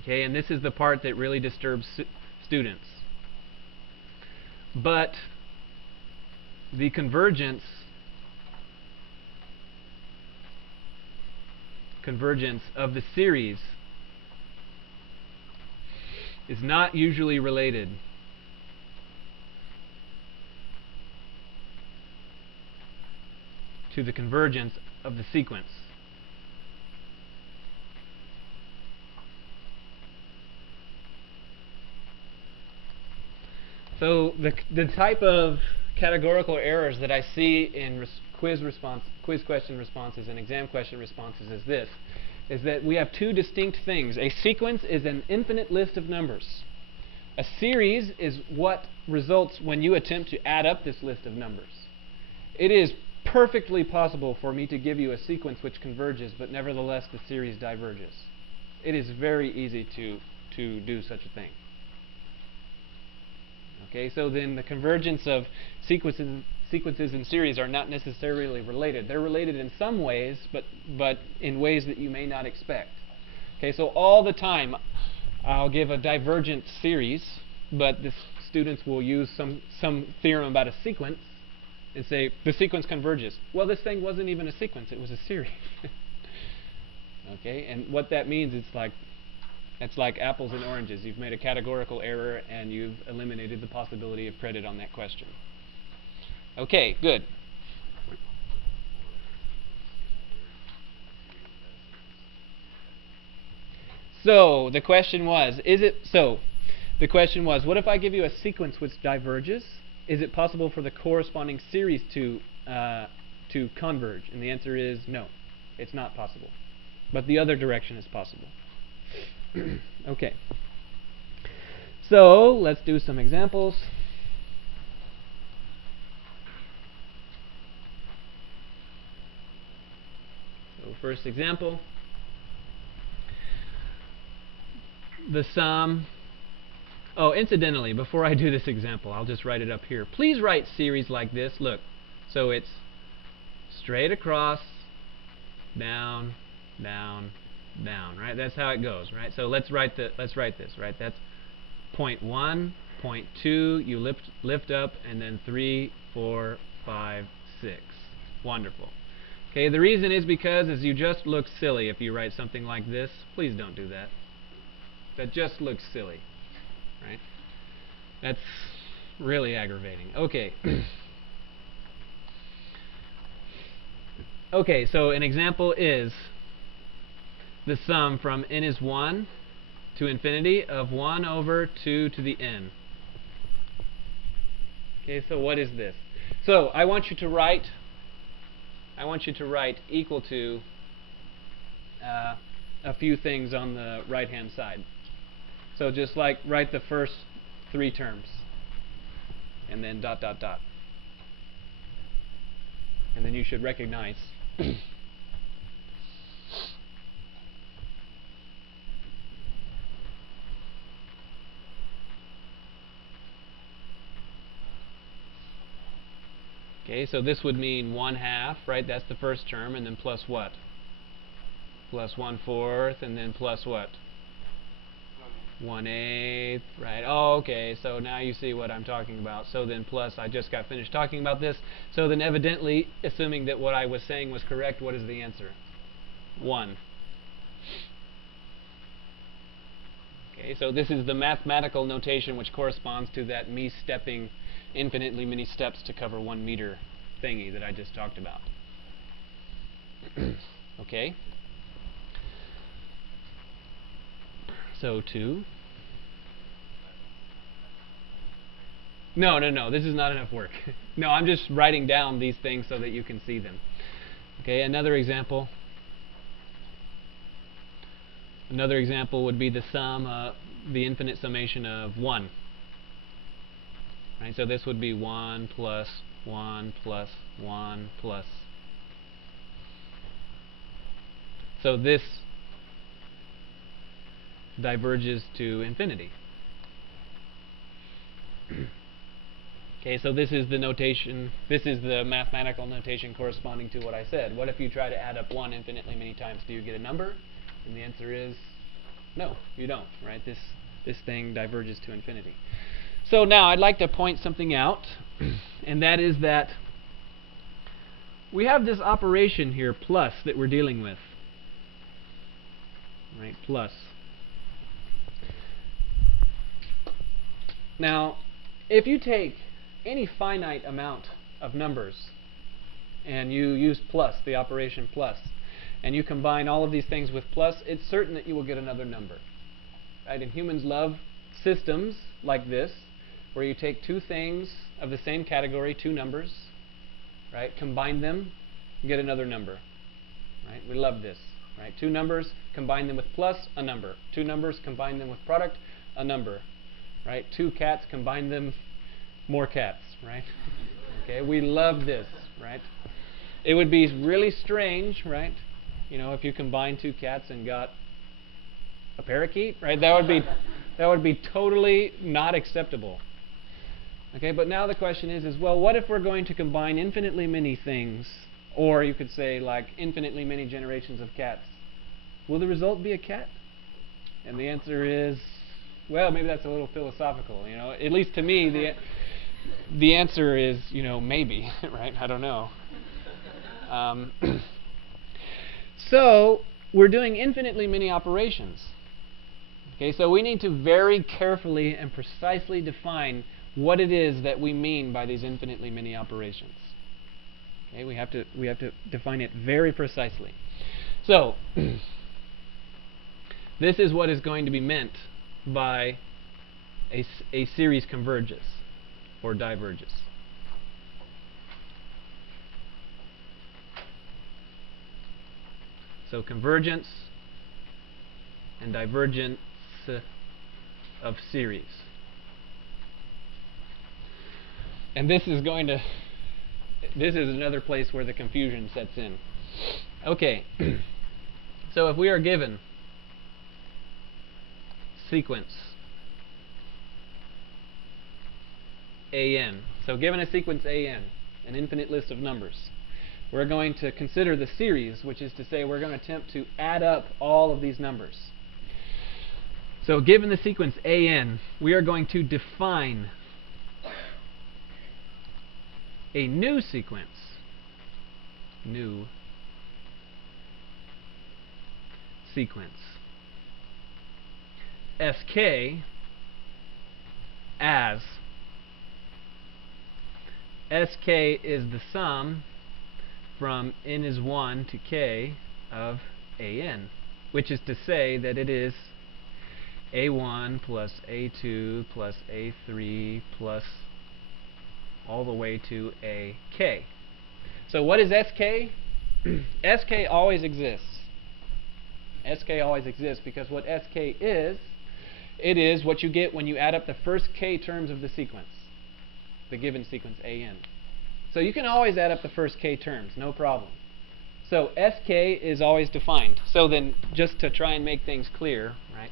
Okay, and this is the part that really disturbs students. But the convergence of the series is not usually related to the convergence of the sequence. So the type of categorical errors that I see in quiz question responses and exam question responses is this, is that we have two distinct things. A sequence is an infinite list of numbers. A series is what results when you attempt to add up this list of numbers. It is perfectly possible for me to give you a sequence which converges, but nevertheless the series diverges. It is very easy to do such a thing. Okay, so then the convergence of sequences and series are not necessarily related. They're related in some ways, but in ways that you may not expect. Okay, so all the time I'll give a divergent series, but the students will use some theorem about a sequence and say the sequence converges. Well, this thing wasn't even a sequence, it was a series. Okay, and what that means, it's like apples and oranges. You've made a categorical error and you've eliminated the possibility of credit on that question. Okay, good. So the question was, what if I give you a sequence which diverges? Is it possible for the corresponding series to converge? And the answer is no, it's not possible. But the other direction is possible. Okay. So let's do some examples. So first example, the sum. Oh, incidentally, before I do this example, I'll just write it up here. Please write series like this. Look, so it's straight across, down, down, down, right? That's how it goes, right? So let's write this, right? That's point 1, point 2, you lift up, and then 3, 4, 5, 6. Wonderful. Okay, the reason is because you just look silly if you write something like this. Please don't do that. That just looks silly, right? That's really aggravating. Okay. Okay, so an example is the sum from n is 1 to infinity of 1 over 2 to the n. Okay, so what is this? So I want you to write I want you to write equal to a few things on the right-hand side. So just like write the first 3 terms, and then dot, dot, dot. And then you should recognize okay, so this would mean 1/2, right? That's the first term, and then plus what? Plus 1/4, and then plus what? 1/8, right? Oh, okay, so now you see what I'm talking about. So then plus, I just got finished talking about this. So then evidently, assuming that what I was saying was correct, what is the answer? 1. Okay, so this is the mathematical notation which corresponds to that me stepping infinitely many steps to cover 1 meter thingy that I just talked about. Okay? So 2. No, this is not enough work. No, I'm just writing down these things so that you can see them. Okay, another example. Another example would be the infinite summation of 1. Right, so this would be 1 plus 1 plus 1 plus. So this diverges to infinity. Okay, so this is the notation, this is the mathematical notation corresponding to what I said. What if you try to add up 1 infinitely many times? Do you get a number? And the answer is no, you don't, right? This thing diverges to infinity. So now I'd like to point something out, and that is that we have this operation here, plus, that we're dealing with. Right, plus. Now, if you take any finite amount of numbers and you use plus, the operation plus, and you combine all of these things with plus, it's certain that you will get another number. Right? And humans love systems like this, where you take 2 things of the same category, 2 numbers, right? Combine them, get another number. Right? We love this. Right? 2 numbers, combine them with plus, a number. 2 numbers, combine them with product, a number. Right? 2 cats, combine them, more cats. Right? Okay, we love this. Right? It would be really strange, right? You know, if you combine 2 cats and got a parakeet, right? That would be totally not acceptable. Okay, but now the question is well, what if we're going to combine infinitely many things, or you could say like infinitely many generations of cats? Will the result be a cat? And the answer is, well, maybe that's a little philosophical. You know, at least to me, the answer is, you know, maybe, right? I don't know. So we're doing infinitely many operations. Okay, so we need to very carefully and precisely define what it is that we mean by these infinitely many operations. Okay, we have to define it very precisely. So this is what is going to be meant by a series converges or diverges. So convergence and divergence of series. And this is another place where the confusion sets in. Okay, so if we are given sequence AN, so given a sequence AN, an infinite list of numbers, we're going to consider the series, which is to say we're going to attempt to add up all of these numbers. So given the sequence AN, we are going to define a new sequence, SK as SK is the sum from n is 1 to k of AN, which is to say that it is A1 plus A2 plus A3 plus all the way to AK. So what is SK? SK always exists. SK always exists because what SK is, it is what you get when you add up the first k terms of the sequence, the given sequence AN. So you can always add up the first k terms, no problem. So SK is always defined. So then, just to try and make things clear, right?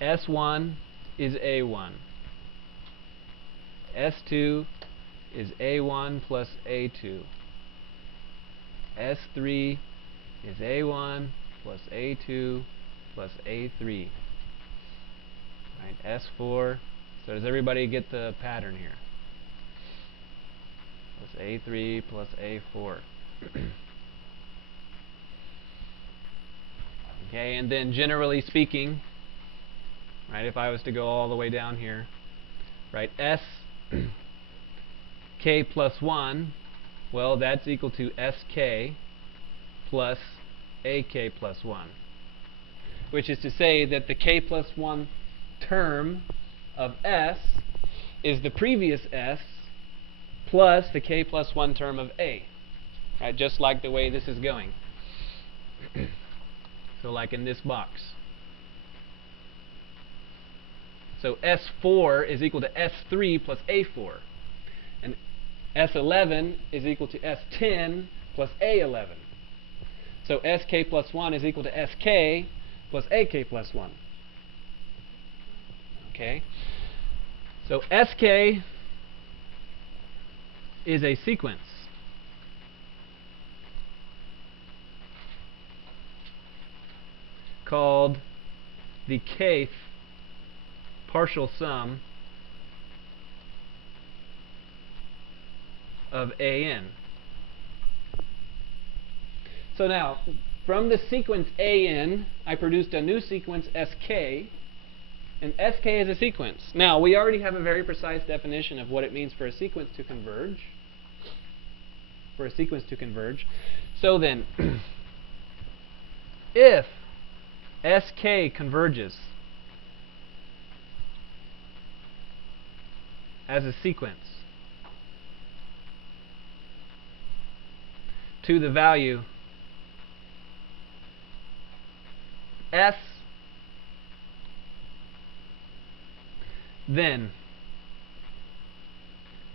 S1 is A1. S2 is A1 plus A2. S3 is A1 plus A2 plus A3. Right? S4. So does everybody get the pattern here? Plus A3 plus A4. Okay, and then generally speaking, right, if I was to go all the way down here, right, S k plus 1, well, that's equal to SK plus AK plus 1, which is to say that the k plus 1 term of S is the previous S plus the k plus 1 term of A, right, just like the way this is going. So like in this box. So S4 is equal to S3 plus A4. And S11 is equal to S10 plus A11. So SK plus 1 is equal to SK plus AK plus 1. Okay? So SK is a sequence. Called the kth partial sum of AN. So now, from the sequence AN, I produced a new sequence SK, and SK is a sequence. Now, we already have a very precise definition of what it means for a sequence to converge. For a sequence to converge. So then, if SK converges as a sequence to the value S, then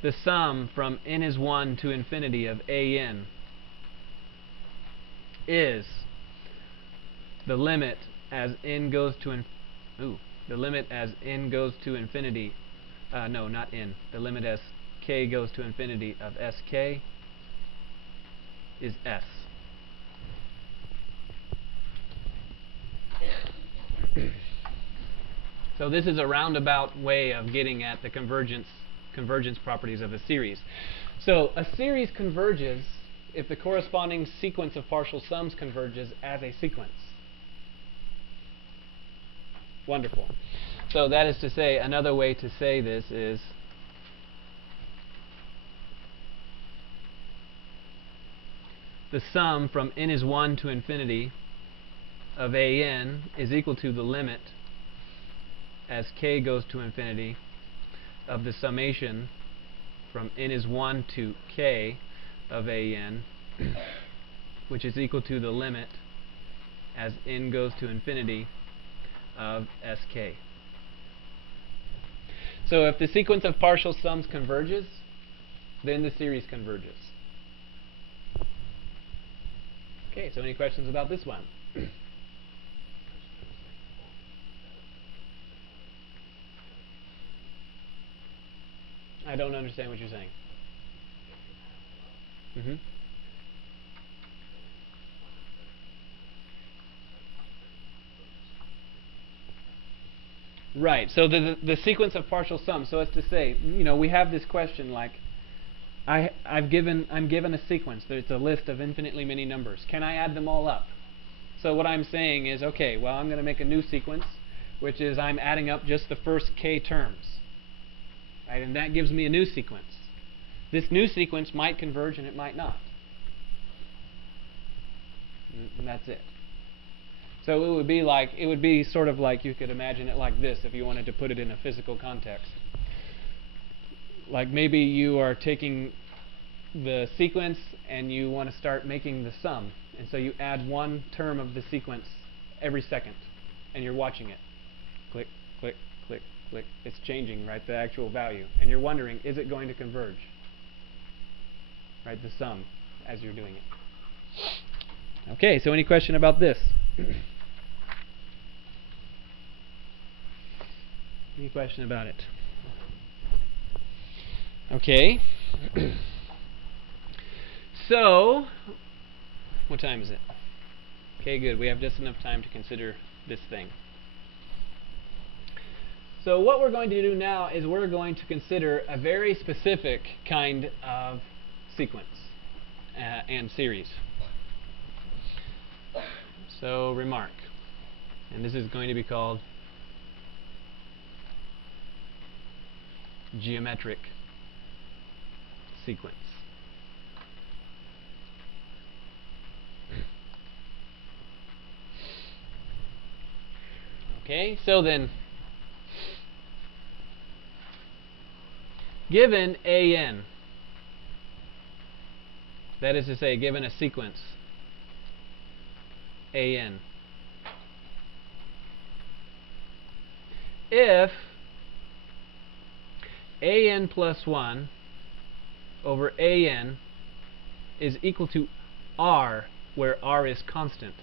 the sum from n is 1 to infinity of AN is the limit as n goes to the limit as n goes to infinity. No, not n. The limit as k goes to infinity of SK is S. So this is a roundabout way of getting at the convergence properties of a series. So a series converges if the corresponding sequence of partial sums converges as a sequence. Wonderful. So that is to say, another way to say this is the sum from n is 1 to infinity of AN is equal to the limit as k goes to infinity of the summation from n is 1 to k of AN, which is equal to the limit as n goes to infinity of SK. So if the sequence of partial sums converges, then the series converges. Okay, so any questions about this one? I don't understand what you're saying. Mm-hmm. Right. So the sequence of partial sums. So as to say, we have this question like, I'm given a sequence. There's a list of infinitely many numbers. Can I add them all up? So what I'm saying is, okay, well, I'm going to make a new sequence, which is I'm adding up just the first k terms. Right? And that gives me a new sequence. This new sequence might converge and it might not. And that's it. So it would be sort of like, you could imagine it like this if you wanted to put it in a physical context. Like maybe you are taking the sequence and you want to start making the sum. And so you add one term of the sequence every second, and you're watching it. Click, click, click, click. It's changing, right, the actual value. And you're wondering, is it going to converge? Right, the sum as you're doing it. Okay, so any question about this? Any question about it? Okay. So, what time is it? Okay, good. We have just enough time to consider this thing. So what we're going to do now is we're going to consider a very specific kind of sequence and series. So remark. And this is going to be called geometric sequence. Okay, so then, given an, that is to say, given a sequence an, if an plus 1 over an is equal to r, where r is constant,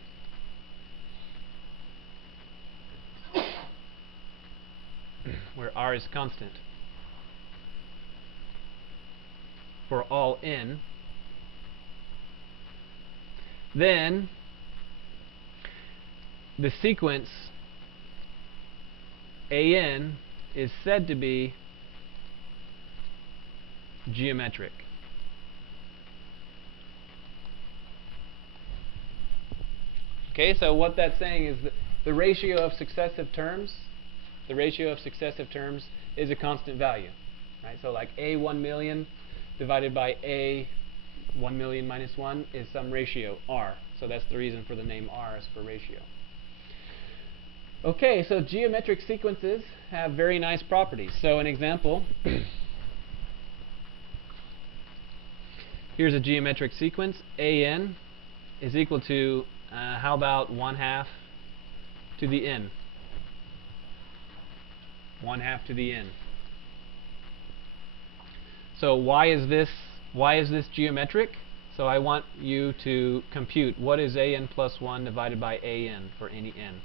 where r is constant for all n, then the sequence an is said to be geometric. Okay, so what that's saying is that the ratio of successive terms, is a constant value. Right? So like a 1 million divided by a 1 million minus 1 is some ratio, r. So that's the reason for the name r, is for ratio. Okay, so geometric sequences have very nice properties. So an example, here's a geometric sequence. an is equal to, how about 1/2 to the n? 1/2 to the n. So why is this geometric? So I want you to compute what is an plus 1 divided by an for any n.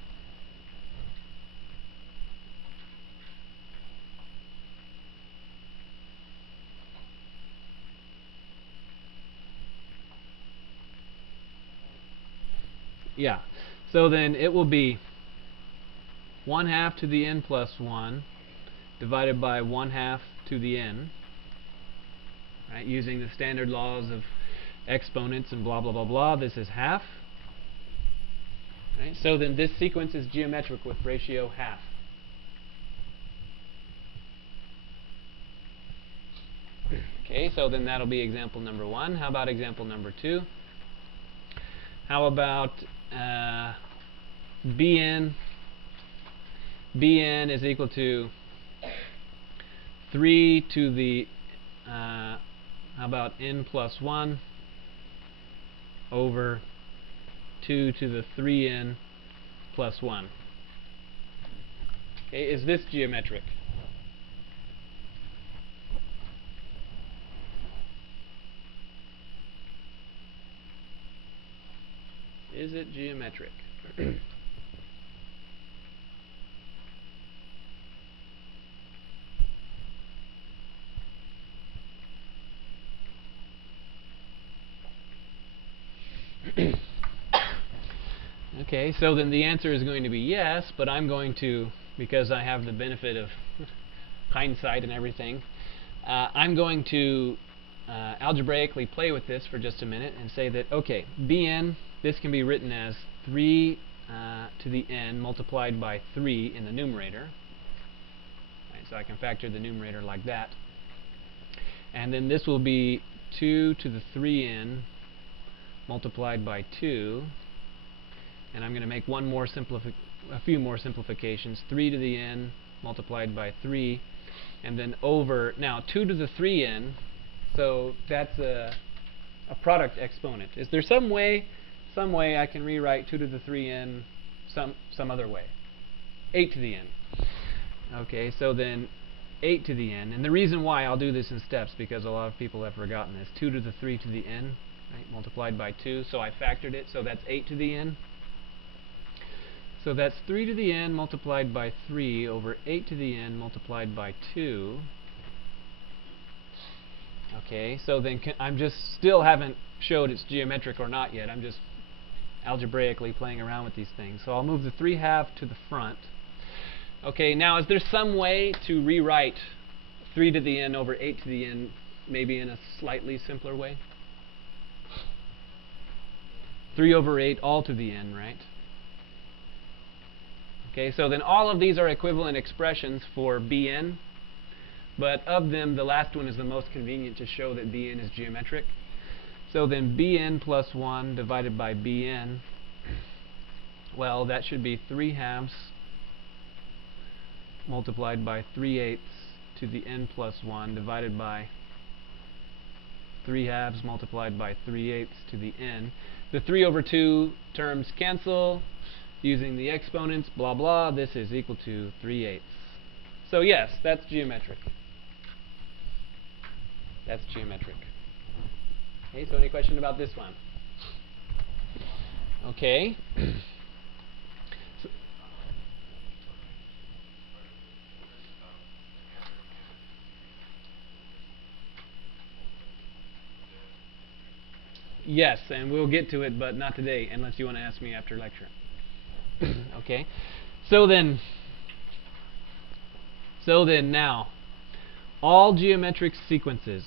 Yeah. So then it will be 1/2 to the n plus 1 divided by 1/2 to the n, right, using the standard laws of exponents and blah blah blah blah. This is half. Right? So then this sequence is geometric with ratio half. Okay, so then that'll be example number 1. How about example number 2? How about bn is equal to 3 to the, how about n plus 1 over 2 to the 3n plus 1. Okay, is this geometric? Is it geometric? Okay, so then the answer is going to be yes, but I'm going to, because I have the benefit of hindsight and everything, I'm going to algebraically play with this for just a minute and say that, okay, bn, this can be written as 3 to the n multiplied by 3 in the numerator. Right, so I can factor the numerator like that. And then this will be 2 to the 3n multiplied by 2. And I'm going to make a few more simplifications. 3 to the n multiplied by 3. And then over, now 2 to the 3n So that's a product exponent. Is there some way I can rewrite 2 to the 3n some other way? 8 to the n. Okay, so then 8 to the n. And the reason why I'll do this in steps, because a lot of people have forgotten this. 2 to the 3 to the n, right, multiplied by 2. So I factored it, so that's 8 to the n. So that's 3 to the n multiplied by 3 over 8 to the n multiplied by 2. Okay, so then I'm just still haven't showed it's geometric or not yet. I'm just algebraically playing around with these things. So I'll move the 3/2 to the front. Okay, now is there some way to rewrite 3 to the n over 8 to the n maybe in a slightly simpler way? 3 over 8 all to the n, right? Okay, so then all of these are equivalent expressions for Bn, but of them, the last one is the most convenient to show that Bn is geometric. So then Bn plus 1 divided by Bn, well, that should be 3/2 multiplied by 3/8 to the n plus 1 divided by 3/2 multiplied by 3/8 to the n. The 3 over 2 terms cancel. Using the exponents, blah, blah, this is equal to 3/8. So yes, that's geometric. That's geometric. Okay, so any question about this one? Okay. Yes, and we'll get to it, but not today, unless you want to ask me after lecture. Okay. So then now, all geometric sequences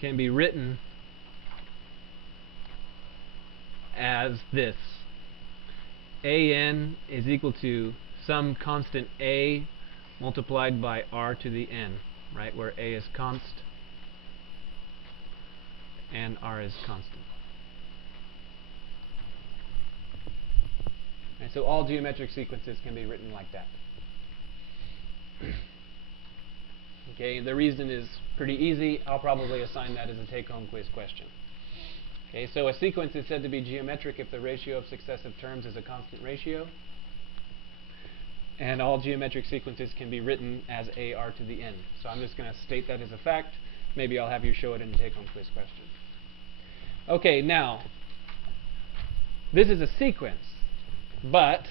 can be written as this. An is equal to some constant a multiplied by r to the n, right, where a is const and r is constant. And so all geometric sequences can be written like that. Okay, the reason is pretty easy. I'll probably assign that as a take-home quiz question. Okay, so a sequence is said to be geometric if the ratio of successive terms is a constant ratio. And all geometric sequences can be written as AR to the n. So I'm just going to state that as a fact. Maybe I'll have you show it in a take-home quiz question. Okay, now, this is a sequence. But,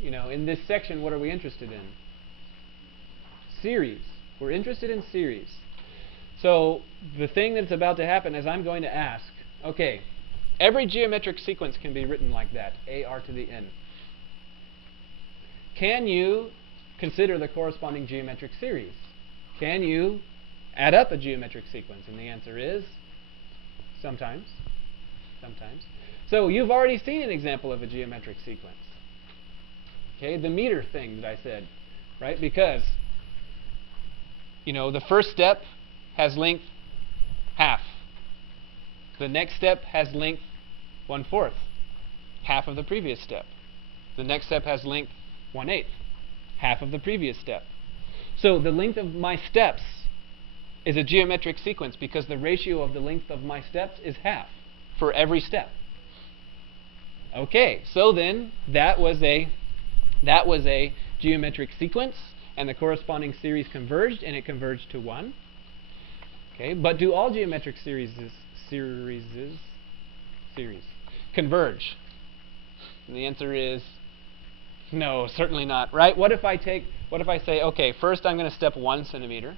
you know, in this section, what are we interested in? Series. We're interested in series. So the thing that's about to happen is I'm going to ask, okay, every geometric sequence can be written like that, AR to the n. Can you consider the corresponding geometric series? Can you add up a geometric sequence? And the answer is sometimes. Sometimes. So you've already seen an example of a geometric sequence. Okay, the meter thing that I said, right? Because, you know, the first step has length half. The next step has length 1/4, half of the previous step. The next step has length 1/8, half of the previous step. So the length of my steps is a geometric sequence because the ratio of the length of my steps is half for every step. Okay, so then that was a geometric sequence, and the corresponding series converged, and it converged to 1. Okay, but do all geometric series converge? And the answer is no, certainly not, right? What if I say, okay, first I'm going to step 1 centimeter,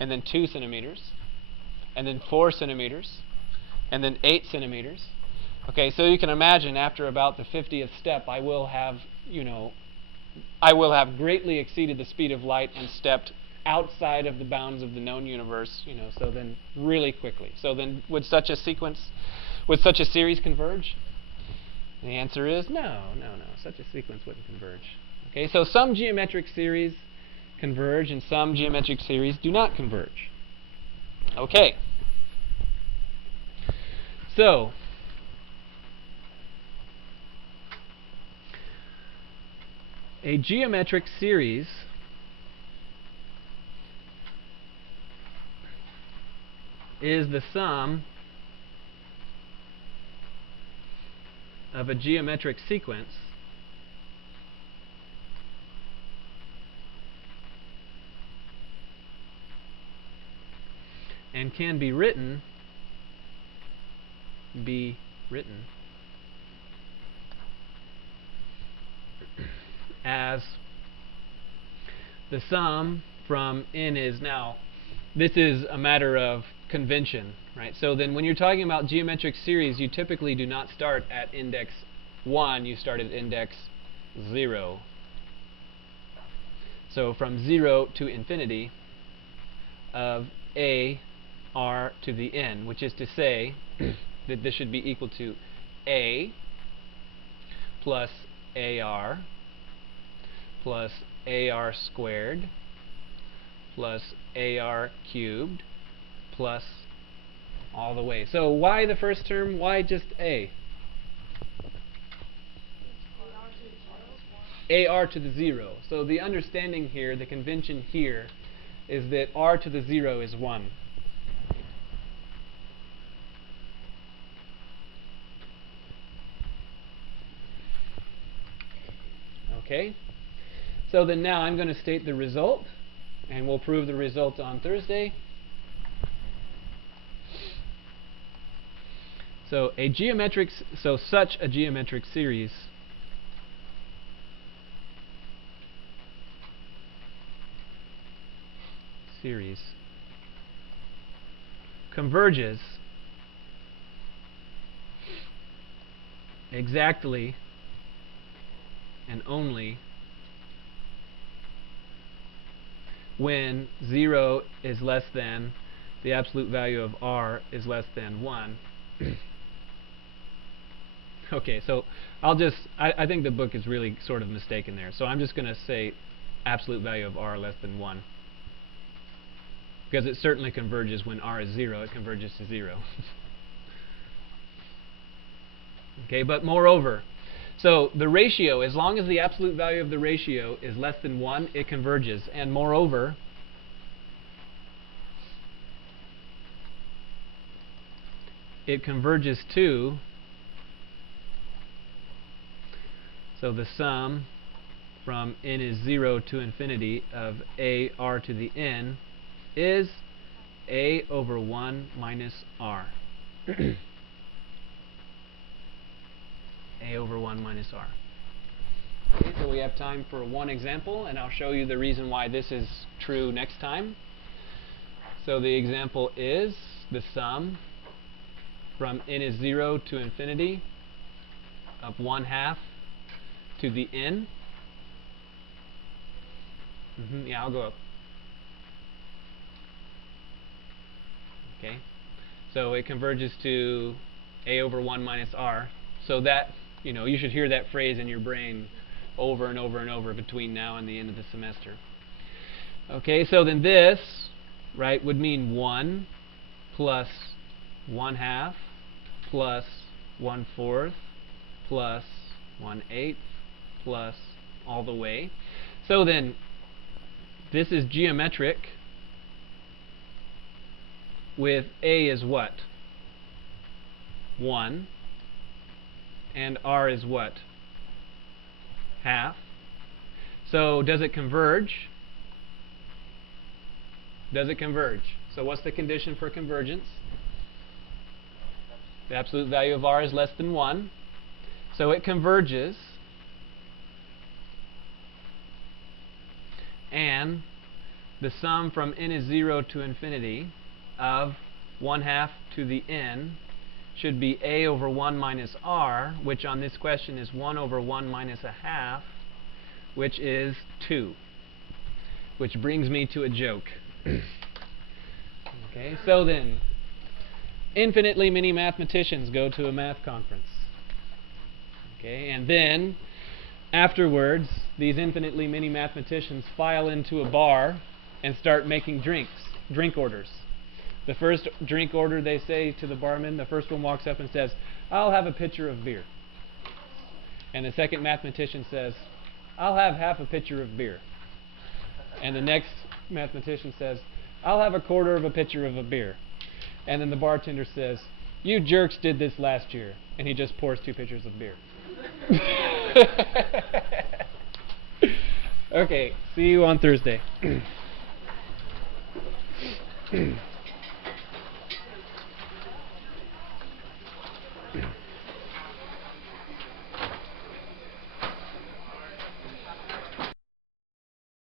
and then 2 centimeters, and then 4 centimeters, and then 8 centimeters. Okay, so you can imagine after about the 50th step, I will have greatly exceeded the speed of light and stepped outside of the bounds of the known universe, so then really quickly. So then would such a series converge? The answer is no, such a sequence wouldn't converge. Okay, so some geometric series converge and some geometric series do not converge. Okay. So A geometric series is the sum of a geometric sequence and can be written as the sum from n is. Now, this is a matter of convention, right? So then when you're talking about geometric series, you typically do not start at index 1, you start at index 0. So from 0 to infinity of a r to the n, which is to say that this should be equal to a plus ar plus ar squared plus ar cubed plus all the way. So why the first term? Why just a? ar to the 0. So the understanding here, the convention here, is that r to the 0 is 1. Okay? So then now I'm going to state the result, and we'll prove the result on Thursday. So such a geometric series converges exactly and only when 0 is less than the absolute value of r is less than 1. Okay, so I think the book is really sort of mistaken there. So I'm just going to say absolute value of r less than 1. Because it certainly converges when r is 0, it converges to 0. Okay, but moreover, so the ratio, as long as the absolute value of the ratio is less than 1, it converges. And moreover, it converges to, so the sum from n is 0 to infinity of a r to the n is a over 1 minus r. A over 1 minus r. Okay, so we have time for one example, and I'll show you the reason why this is true next time. So the example is the sum from n is 0 to infinity of 1/2 to the n. Yeah, I'll go up. Okay, so it converges to a over 1 minus r. So that, you should hear that phrase in your brain over and over and over between now and the end of the semester. Okay, so then this, right, would mean 1 plus 1/2 plus 1/4 plus 1/8 plus all the way. So then this is geometric with a is what? 1. And r is what? 1/2. So does it converge? Does it converge? So what's the condition for convergence? The absolute value of r is less than 1. So it converges. And the sum from n is 0 to infinity of 1/2 to the n should be a over 1 minus r, which on this question is 1 over 1 minus 1/2, which is 2. Which brings me to a joke. Okay, so then, infinitely many mathematicians go to a math conference. Okay, and then, afterwards, these infinitely many mathematicians file into a bar and start making drink orders. The first drink order, they say to the barman, the first one walks up and says, "I'll have a pitcher of beer." And the second mathematician says, I'll have half a pitcher of beer. And the next mathematician says, I'll have a quarter of a pitcher of a beer. And then the bartender says, you jerks did this last year. And he just pours 2 pitchers of beer. Okay, see you on Thursday.